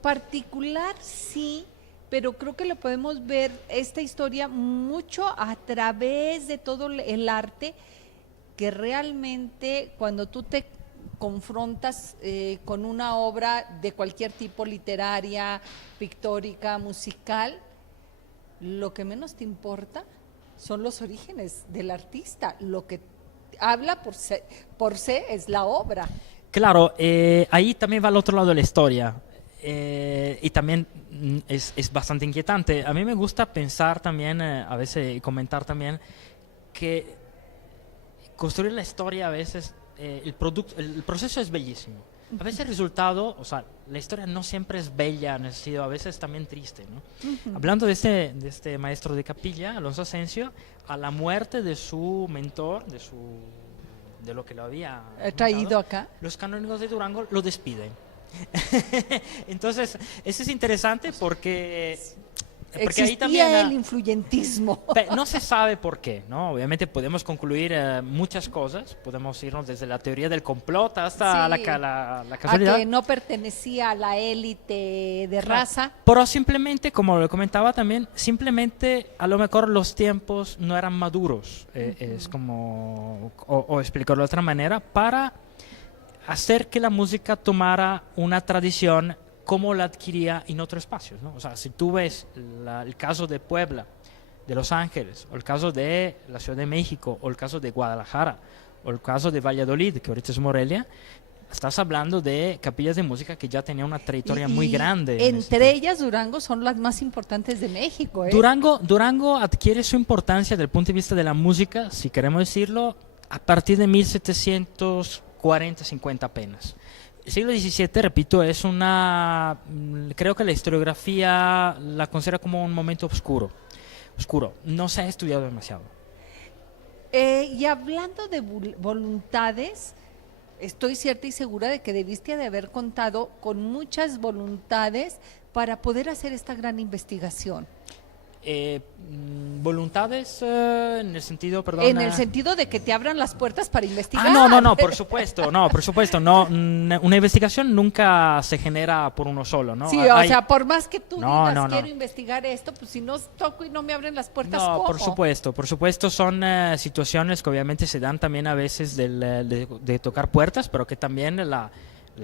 Particular, sí, pero creo que lo podemos ver esta historia mucho a través de todo el arte, que realmente cuando tú te confrontas con una obra de cualquier tipo, literaria, pictórica, musical, lo que menos te importa son los orígenes del artista, lo que habla por se es la obra. Claro, ahí también va al otro lado de la historia. Y también es bastante inquietante. A mí me gusta pensar también, a veces, y comentar también, que construir la historia a veces, el proceso es bellísimo. A veces el resultado, o sea, la historia no siempre es bella, en el sentido, a veces también triste, ¿no? Hablando de este maestro de capilla, Alonso Asensio, a la muerte de su mentor, de lo que lo había traído acá, los canónigos de Durango lo despiden. Entonces, eso es interesante porque existía ahí también el influyentismo. no se sabe por qué, ¿no? Obviamente podemos concluir muchas cosas, podemos irnos desde la teoría del complot hasta Sí, la casualidad. a que no pertenecía a la élite de raza. Pero simplemente, como lo comentaba también, simplemente a lo mejor los tiempos no eran maduros, es como, o explicarlo de otra manera, para hacer que la música tomara una tradición como la adquiría en otros espacios, ¿no? O sea, si tú ves el caso de Puebla, de Los Ángeles, o el caso de la Ciudad de México, o el caso de Guadalajara, o el caso de Valladolid, que ahorita es Morelia, estás hablando de capillas de música que ya tenían una trayectoria muy grande. Entre ellas, Durango son las más importantes de México, ¿eh? Durango adquiere su importancia desde el punto de vista de la música, si queremos decirlo, a partir de 1740-50 apenas. El siglo XVII, repito, creo que la historiografía la considera como un momento oscuro. No se ha estudiado demasiado. Y hablando de voluntades, estoy cierta y segura de que debiste de haber contado con muchas voluntades para poder hacer esta gran investigación. Voluntades en el sentido, perdón. En el sentido de que te abran las puertas para investigar. No, por supuesto, no, una investigación nunca se genera por uno solo, ¿no? Sí, o sea, por más que tú digas, quiero investigar esto, pues si no toco y no me abren las puertas, no, ¿cómo? por supuesto son situaciones que obviamente se dan también a veces de tocar puertas, pero que también la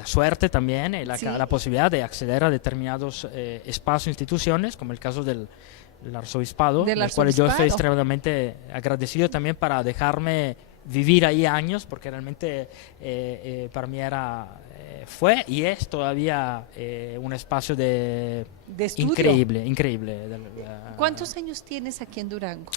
suerte también, la posibilidad de acceder a determinados espacios, instituciones, como el caso del arzobispado, del cual yo estoy extremadamente agradecido también para dejarme vivir ahí años, porque realmente para mí fue y es todavía un espacio de estudio. Increíble. ¿Cuántos años tienes aquí en Durango?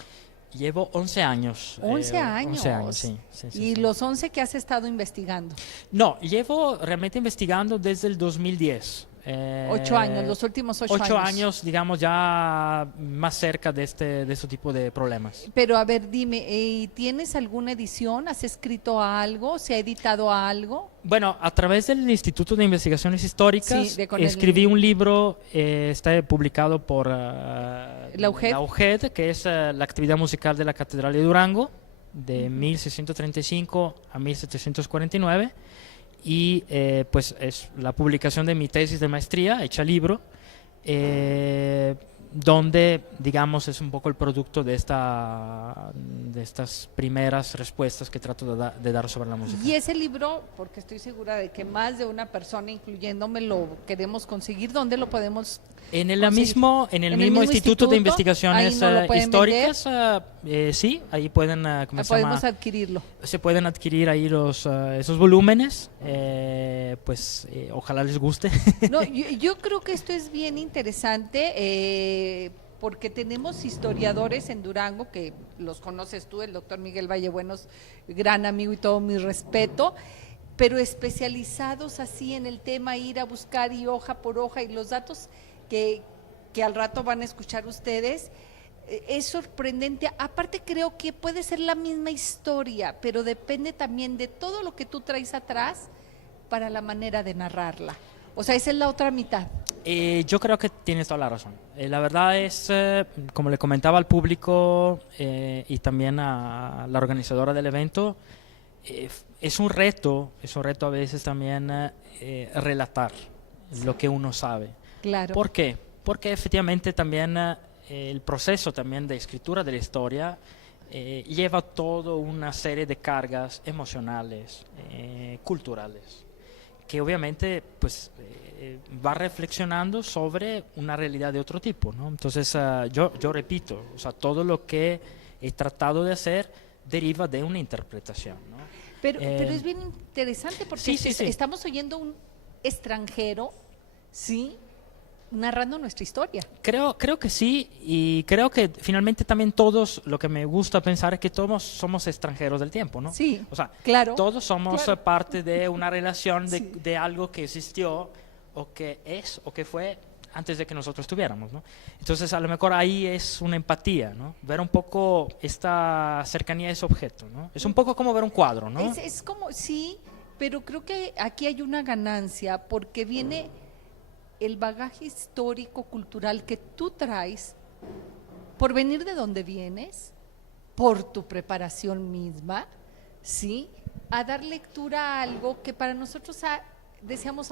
Llevo 11 años. 11 años. 11 años, sí. ¿Y los 11 que has estado investigando? No, llevo realmente investigando desde el 2010. 8 años, los últimos 8 años. 8 años, digamos, ya más cerca de este tipo de problemas. Pero a ver, dime, ¿tienes alguna edición? ¿Has escrito algo? ¿Se ha editado algo? Bueno, a través del Instituto de Investigaciones Históricas escribí un libro, está publicado por la UGED, que es la actividad musical de la Catedral de Durango, de 1635 a 1749. Y pues es la publicación de mi tesis de maestría, hecha libro, donde, digamos, es un poco el producto de estas primeras respuestas que trato de dar sobre la música. Y ese libro, porque estoy segura de que más de una persona, incluyéndome, lo queremos conseguir, ¿dónde lo podemos En el conseguir? mismo, en el ¿En mismo Instituto de ahí Investigaciones no lo pueden Históricas, sí, ahí pueden, ¿cómo se llama? podemos adquirirlo. Se pueden adquirir ahí esos volúmenes, ojalá les guste. No, yo creo que esto es bien interesante porque tenemos historiadores en Durango, que los conoces tú, el doctor Miguel Vallebuenos, gran amigo y todo mi respeto, pero especializados así en el tema, ir a buscar y hoja por hoja y los datos que al rato van a escuchar ustedes. Es sorprendente, aparte creo que puede ser la misma historia, pero depende también de todo lo que tú traes atrás para la manera de narrarla. O sea, esa es la otra mitad. Yo creo que tienes toda la razón. La verdad es, como le comentaba al público y también a la organizadora del evento, es un reto a veces también relatar lo que uno sabe. Claro. ¿Por qué? Porque efectivamente también el proceso también de escritura de la historia lleva toda una serie de cargas emocionales, culturales, que obviamente pues va reflexionando sobre una realidad de otro tipo, ¿no? Entonces yo repito, o sea, todo lo que he tratado de hacer deriva de una interpretación, ¿no? Pero es bien interesante porque sí. estamos oyendo un extranjero, ¿sí?, narrando nuestra historia. Creo que sí, y creo que finalmente también todos, lo que me gusta pensar es que todos somos extranjeros del tiempo, ¿no? Sí, o sea, claro. Todos somos Claro. parte de una relación Sí. de algo que existió o que es o que fue antes de que nosotros estuviéramos, ¿no? Entonces a lo mejor ahí es una empatía, ¿no? Ver un poco esta cercanía a ese objeto, ¿no? Es un poco como ver un cuadro, ¿no? Es como, sí, pero creo que aquí hay una ganancia porque viene el bagaje histórico, cultural que tú traes por venir de donde vienes, por tu preparación misma, ¿sí?, a dar lectura a algo que para nosotros decíamos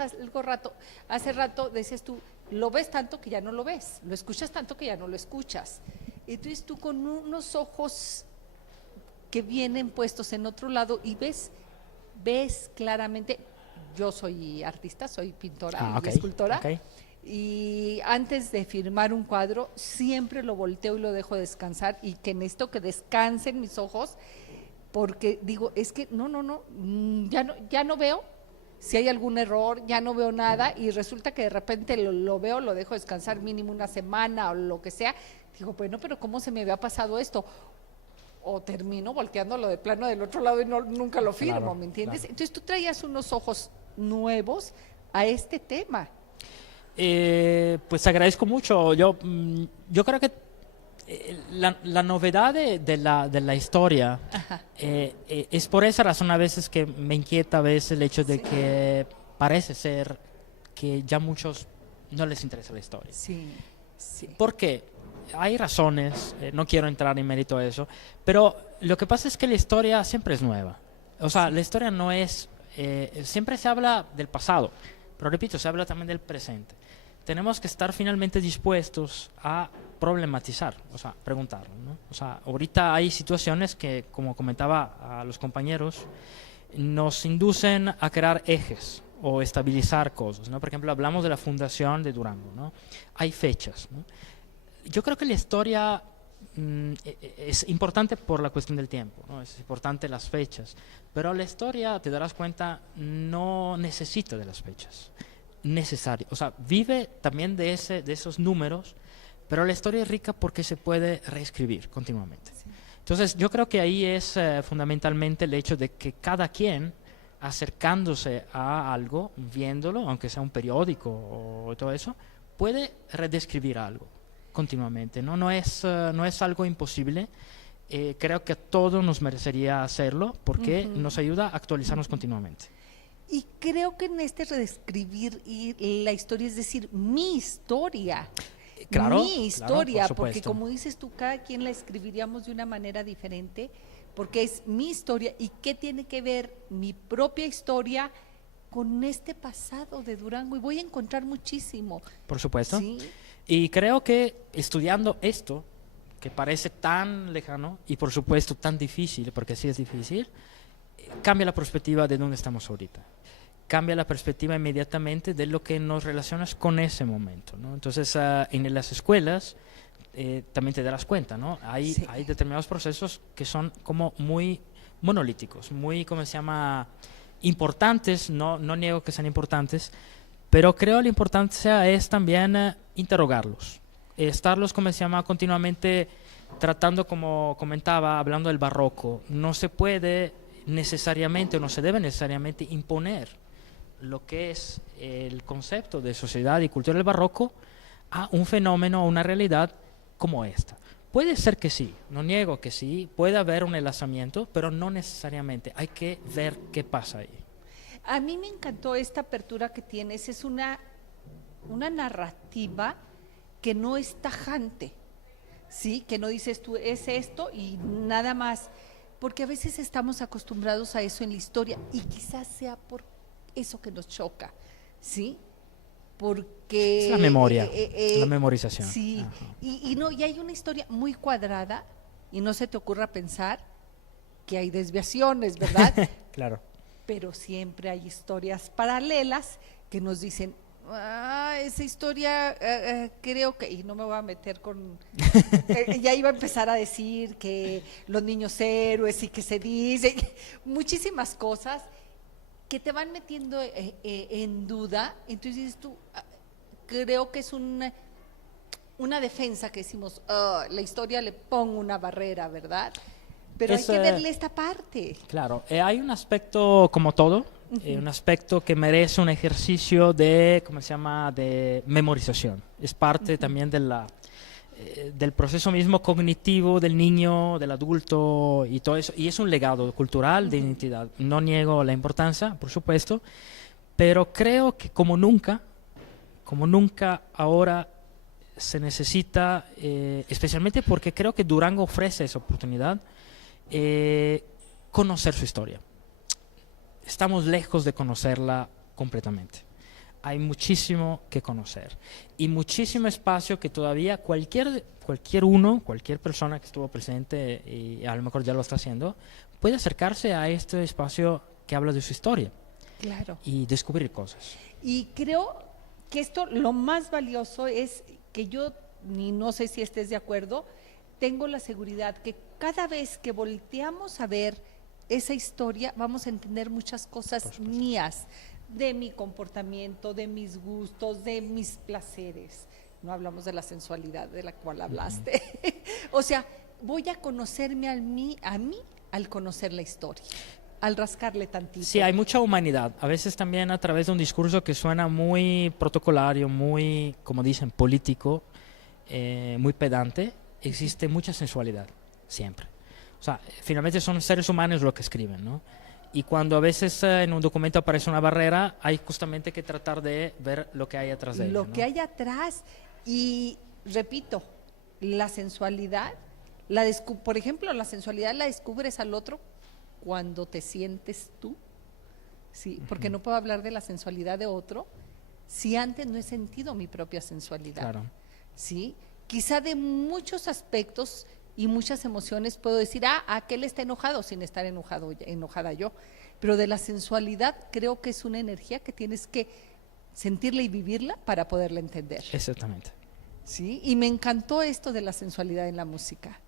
hace rato decías tú, lo ves tanto que ya no lo ves, lo escuchas tanto que ya no lo escuchas. Entonces tú con unos ojos que vienen puestos en otro lado y ves claramente. Yo soy artista, soy pintora y escultora, y antes de firmar un cuadro siempre lo volteo y lo dejo descansar, y que necesito que descansen mis ojos porque digo, es que ya no veo si hay algún error, ya no veo nada, y resulta que de repente lo veo, lo dejo descansar mínimo una semana o lo que sea, digo, bueno, pero ¿cómo se me había pasado esto? O termino volteándolo de plano del otro lado y nunca lo firmo, claro, ¿me entiendes? Claro. Entonces tú traías unos ojos nuevos a este tema. Pues agradezco mucho. Yo creo que la novedad de la historia es por esa razón a veces que me inquieta a veces el hecho de que parece ser que ya muchos no les interesa la historia. Sí. ¿Por qué? Hay razones, no quiero entrar en mérito a eso, pero lo que pasa es que la historia siempre es nueva. O sea, la historia no es... siempre se habla del pasado, pero repito, se habla también del presente. Tenemos que estar finalmente dispuestos a problematizar, o sea, preguntarnos, ¿no? O sea, ahorita hay situaciones que, como comentaba a los compañeros, nos inducen a crear ejes o estabilizar cosas, ¿no? Por ejemplo, hablamos de la fundación de Durango, ¿no? Hay fechas, ¿no? Yo creo que la historia es importante por la cuestión del tiempo, ¿no? Es importante las fechas, pero la historia, te darás cuenta, no necesita de las fechas. Necesario, o sea, vive también de esos números, pero la historia es rica porque se puede reescribir continuamente. Sí. Entonces, yo creo que ahí es fundamentalmente el hecho de que cada quien, acercándose a algo, viéndolo, aunque sea un periódico o todo eso, puede redescribir algo continuamente, ¿no? No es algo imposible. Creo que a todos nos merecería hacerlo porque nos ayuda a actualizarnos continuamente. Y creo que en este redescribir la historia, es decir, mi historia, mi historia, claro, porque como dices tú, cada quien la escribiríamos de una manera diferente, porque es mi historia. ¿Y qué tiene que ver mi propia historia con este pasado de Durango? Y voy a encontrar muchísimo. Por supuesto. ¿Sí? Y creo que estudiando esto, que parece tan lejano y por supuesto tan difícil, porque sí es difícil, cambia la perspectiva de dónde estamos ahorita. cambia la perspectiva inmediatamente de lo que nos relacionas con ese momento, ¿no? Entonces, en las escuelas también te darás cuenta, ¿no? Hay determinados procesos que son como muy monolíticos, muy, ¿cómo se llama?, importantes, no niego que sean importantes, pero creo la importancia es también interrogarlos, estarlos, como se llama, continuamente tratando, como comentaba, hablando del barroco. No se puede necesariamente, o no se debe necesariamente imponer lo que es el concepto de sociedad y cultura del barroco a un fenómeno, a una realidad como esta. Puede ser que sí, no niego que sí, puede haber un enlazamiento, pero no necesariamente. Hay que ver qué pasa ahí. A mí me encantó esta apertura que tienes, es una narrativa que no es tajante, ¿sí? Que no dices tú, es esto y nada más, porque a veces estamos acostumbrados a eso en la historia y quizás sea por eso que nos choca, ¿sí? Porque… Es la memoria, la memorización. Sí, y hay una historia muy cuadrada y no se te ocurra pensar que hay desviaciones, ¿verdad? Claro. Pero siempre hay historias paralelas que nos dicen, esa historia creo que, y no me voy a meter con, ya iba a empezar a decir que los niños héroes y que se dice, muchísimas cosas que te van metiendo en duda. Entonces dices tú, creo que es una defensa que decimos, la historia le pongo una barrera, ¿verdad? Pero hay que verle esta parte. Claro, hay un aspecto como todo, un aspecto que merece un ejercicio de, ¿cómo se llama?, de memorización. Es parte también de del proceso mismo cognitivo del niño, del adulto y todo eso. Y es un legado cultural de identidad. No niego la importancia, por supuesto, pero creo que como nunca ahora se necesita, especialmente porque creo que Durango ofrece esa oportunidad, conocer su historia. Estamos lejos de conocerla completamente. Hay muchísimo que conocer y muchísimo espacio que todavía cualquier persona que estuvo presente y a lo mejor ya lo está haciendo, puede acercarse a este espacio que habla de su historia. Claro. Y descubrir cosas. Y creo que esto, lo más valioso es que yo, ni no sé si estés de acuerdo, tengo la seguridad que cada vez que volteamos a ver esa historia vamos a entender muchas cosas mías, de mi comportamiento, de mis gustos, de mis placeres. No hablamos de la sensualidad de la cual hablaste. O sea, voy a conocerme a mí al conocer la historia, al rascarle tantito. Sí, hay mucha humanidad. A veces también a través de un discurso que suena muy protocolario, muy, como dicen, político, muy pedante, existe mucha sensualidad, siempre. O sea, finalmente son seres humanos los que escriben, ¿no? Y cuando a veces en un documento aparece una barrera, hay justamente que tratar de ver lo que hay atrás de ella, Lo ¿no? que hay atrás. Y repito, la sensualidad, por ejemplo, la sensualidad la descubres al otro cuando te sientes tú, ¿sí? Porque no puedo hablar de la sensualidad de otro si antes no he sentido mi propia sensualidad. Claro. ¿Sí? Quizá de muchos aspectos y muchas emociones puedo decir, aquel está enojado sin estar enojada yo, pero de la sensualidad creo que es una energía que tienes que sentirla y vivirla para poderla entender. Exactamente. Sí, y me encantó esto de la sensualidad en la música.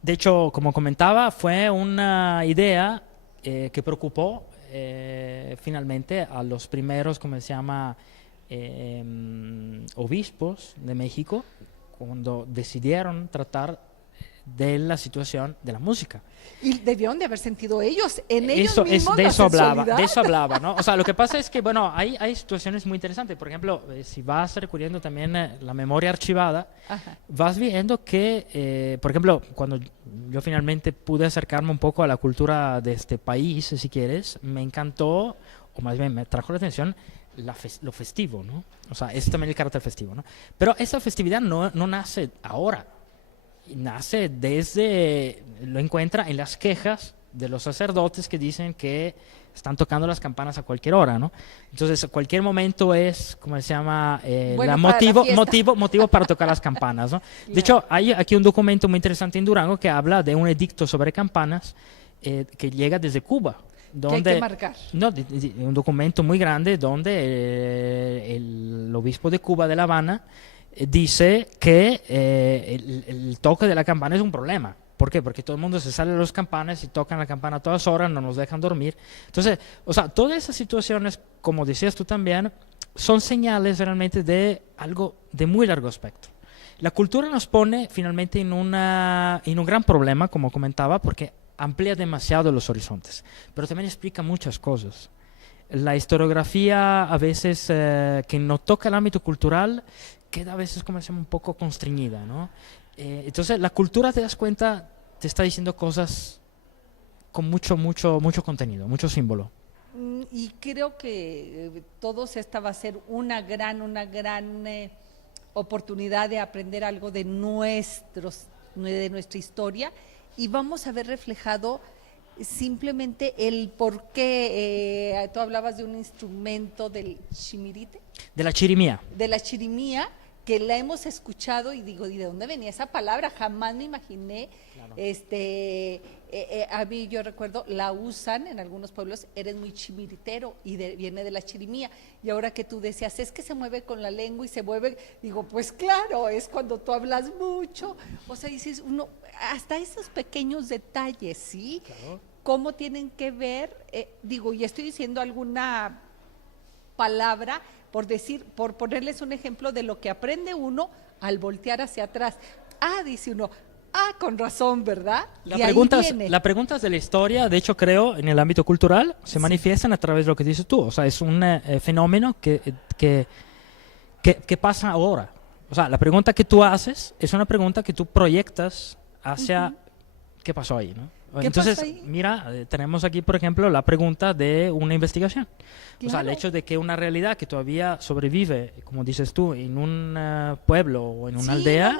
De hecho, como comentaba, fue una idea que preocupó finalmente a los primeros, como se llama, obispos de México, cuando decidieron tratar de la situación de la música. Y debieron de haber sentido ellos, en ellos mismos de la eso sensualidad. de eso hablaba, ¿no? O sea, lo que pasa es que, bueno, hay situaciones muy interesantes. Por ejemplo, si vas recurriendo también a la memoria archivada, Ajá. vas viendo que, por ejemplo, cuando yo finalmente pude acercarme un poco a la cultura de este país, si quieres, me encantó, o más bien me trajo la atención, lo festivo, ¿no? O sea, es también el carácter festivo, ¿no? Pero esa festividad no nace ahora. Nace lo encuentra en las quejas de los sacerdotes que dicen que están tocando las campanas a cualquier hora, ¿no? Entonces, a cualquier momento es, como se llama, motivo para tocar las campanas, ¿no? Claro. De hecho, hay aquí un documento muy interesante en Durango que habla de un edicto sobre campanas que llega desde Cuba. donde... ¿Qué hay que marcar? No, un documento muy grande donde el obispo de Cuba, de La Habana, dice que el toque de la campana es un problema. ¿Por qué? Porque todo el mundo se sale de las campanas y tocan la campana a todas horas, no nos dejan dormir. Entonces, o sea, todas esas situaciones, como decías tú también, son señales realmente de algo de muy largo espectro. La cultura nos pone finalmente en un gran problema, como comentaba, porque amplía demasiado los horizontes, pero también explica muchas cosas. La historiografía a veces que no toca el ámbito cultural queda a veces como un poco constreñida, ¿no? Entonces la cultura, te das cuenta, te está diciendo cosas con mucho contenido, mucho símbolo. Y creo que todos esta va a ser una gran oportunidad de aprender algo de nuestra historia, y vamos a ver reflejado simplemente el por qué. Tú hablabas de un instrumento del chimirite. De la chirimía. De la chirimía, que la hemos escuchado y digo, ¿y de dónde venía esa palabra? Jamás me imaginé. Claro. A mí, yo recuerdo, la usan en algunos pueblos, eres muy chimiritero, y viene de la chirimía. Y ahora que tú decías, es que se mueve con la lengua y se mueve, digo, pues claro, es cuando tú hablas mucho. O sea, dices, uno, hasta esos pequeños detalles, ¿sí? Claro. ¿Cómo tienen que ver? Digo, y estoy diciendo alguna palabra, por ponerles un ejemplo de lo que aprende uno al voltear hacia atrás. Dice uno, con razón, ¿verdad? Las preguntas de la historia, de hecho, creo, en el ámbito cultural, se manifiestan a través de lo que dices tú. O sea, es un fenómeno que pasa ahora. O sea, la pregunta que tú haces es una pregunta que tú proyectas hacia qué pasó ahí, ¿no? Entonces, mira, tenemos aquí, por ejemplo, la pregunta de una investigación. Claro. O sea, el hecho de que una realidad que todavía sobrevive, como dices tú, en un pueblo o en una aldea,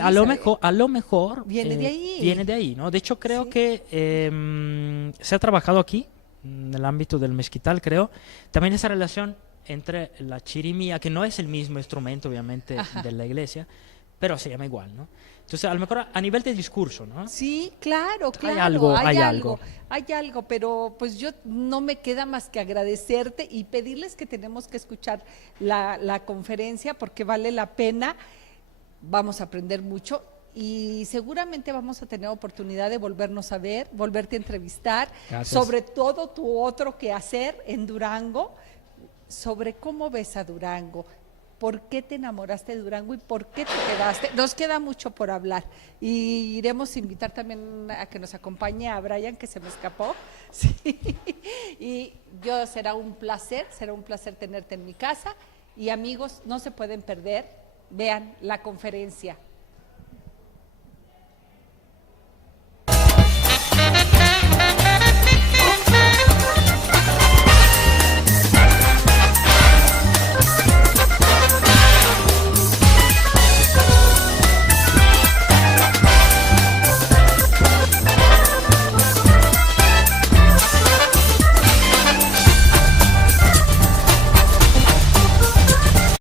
a lo mejor viene de ahí. Viene de ahí, ¿no? De hecho, creo que se ha trabajado aquí, en el ámbito del mezquital, creo, también esa relación entre la chirimía, que no es el mismo instrumento, obviamente, de la iglesia, pero se llama igual, ¿no? Entonces, a lo mejor a nivel de discurso, ¿no? Sí, claro. Hay algo, pero pues yo no me queda más que agradecerte y pedirles que tenemos que escuchar la conferencia, porque vale la pena, vamos a aprender mucho y seguramente vamos a tener oportunidad de volvernos a ver, volverte a entrevistar. Gracias. Sobre todo tu otro quehacer en Durango, sobre cómo ves a Durango. ¿Por qué te enamoraste de Durango y por qué te quedaste? Nos queda mucho por hablar y iremos a invitar también a que nos acompañe a Brian, que se me escapó. Sí. Y será un placer tenerte en mi casa. Y amigos, no se pueden perder, vean la conferencia.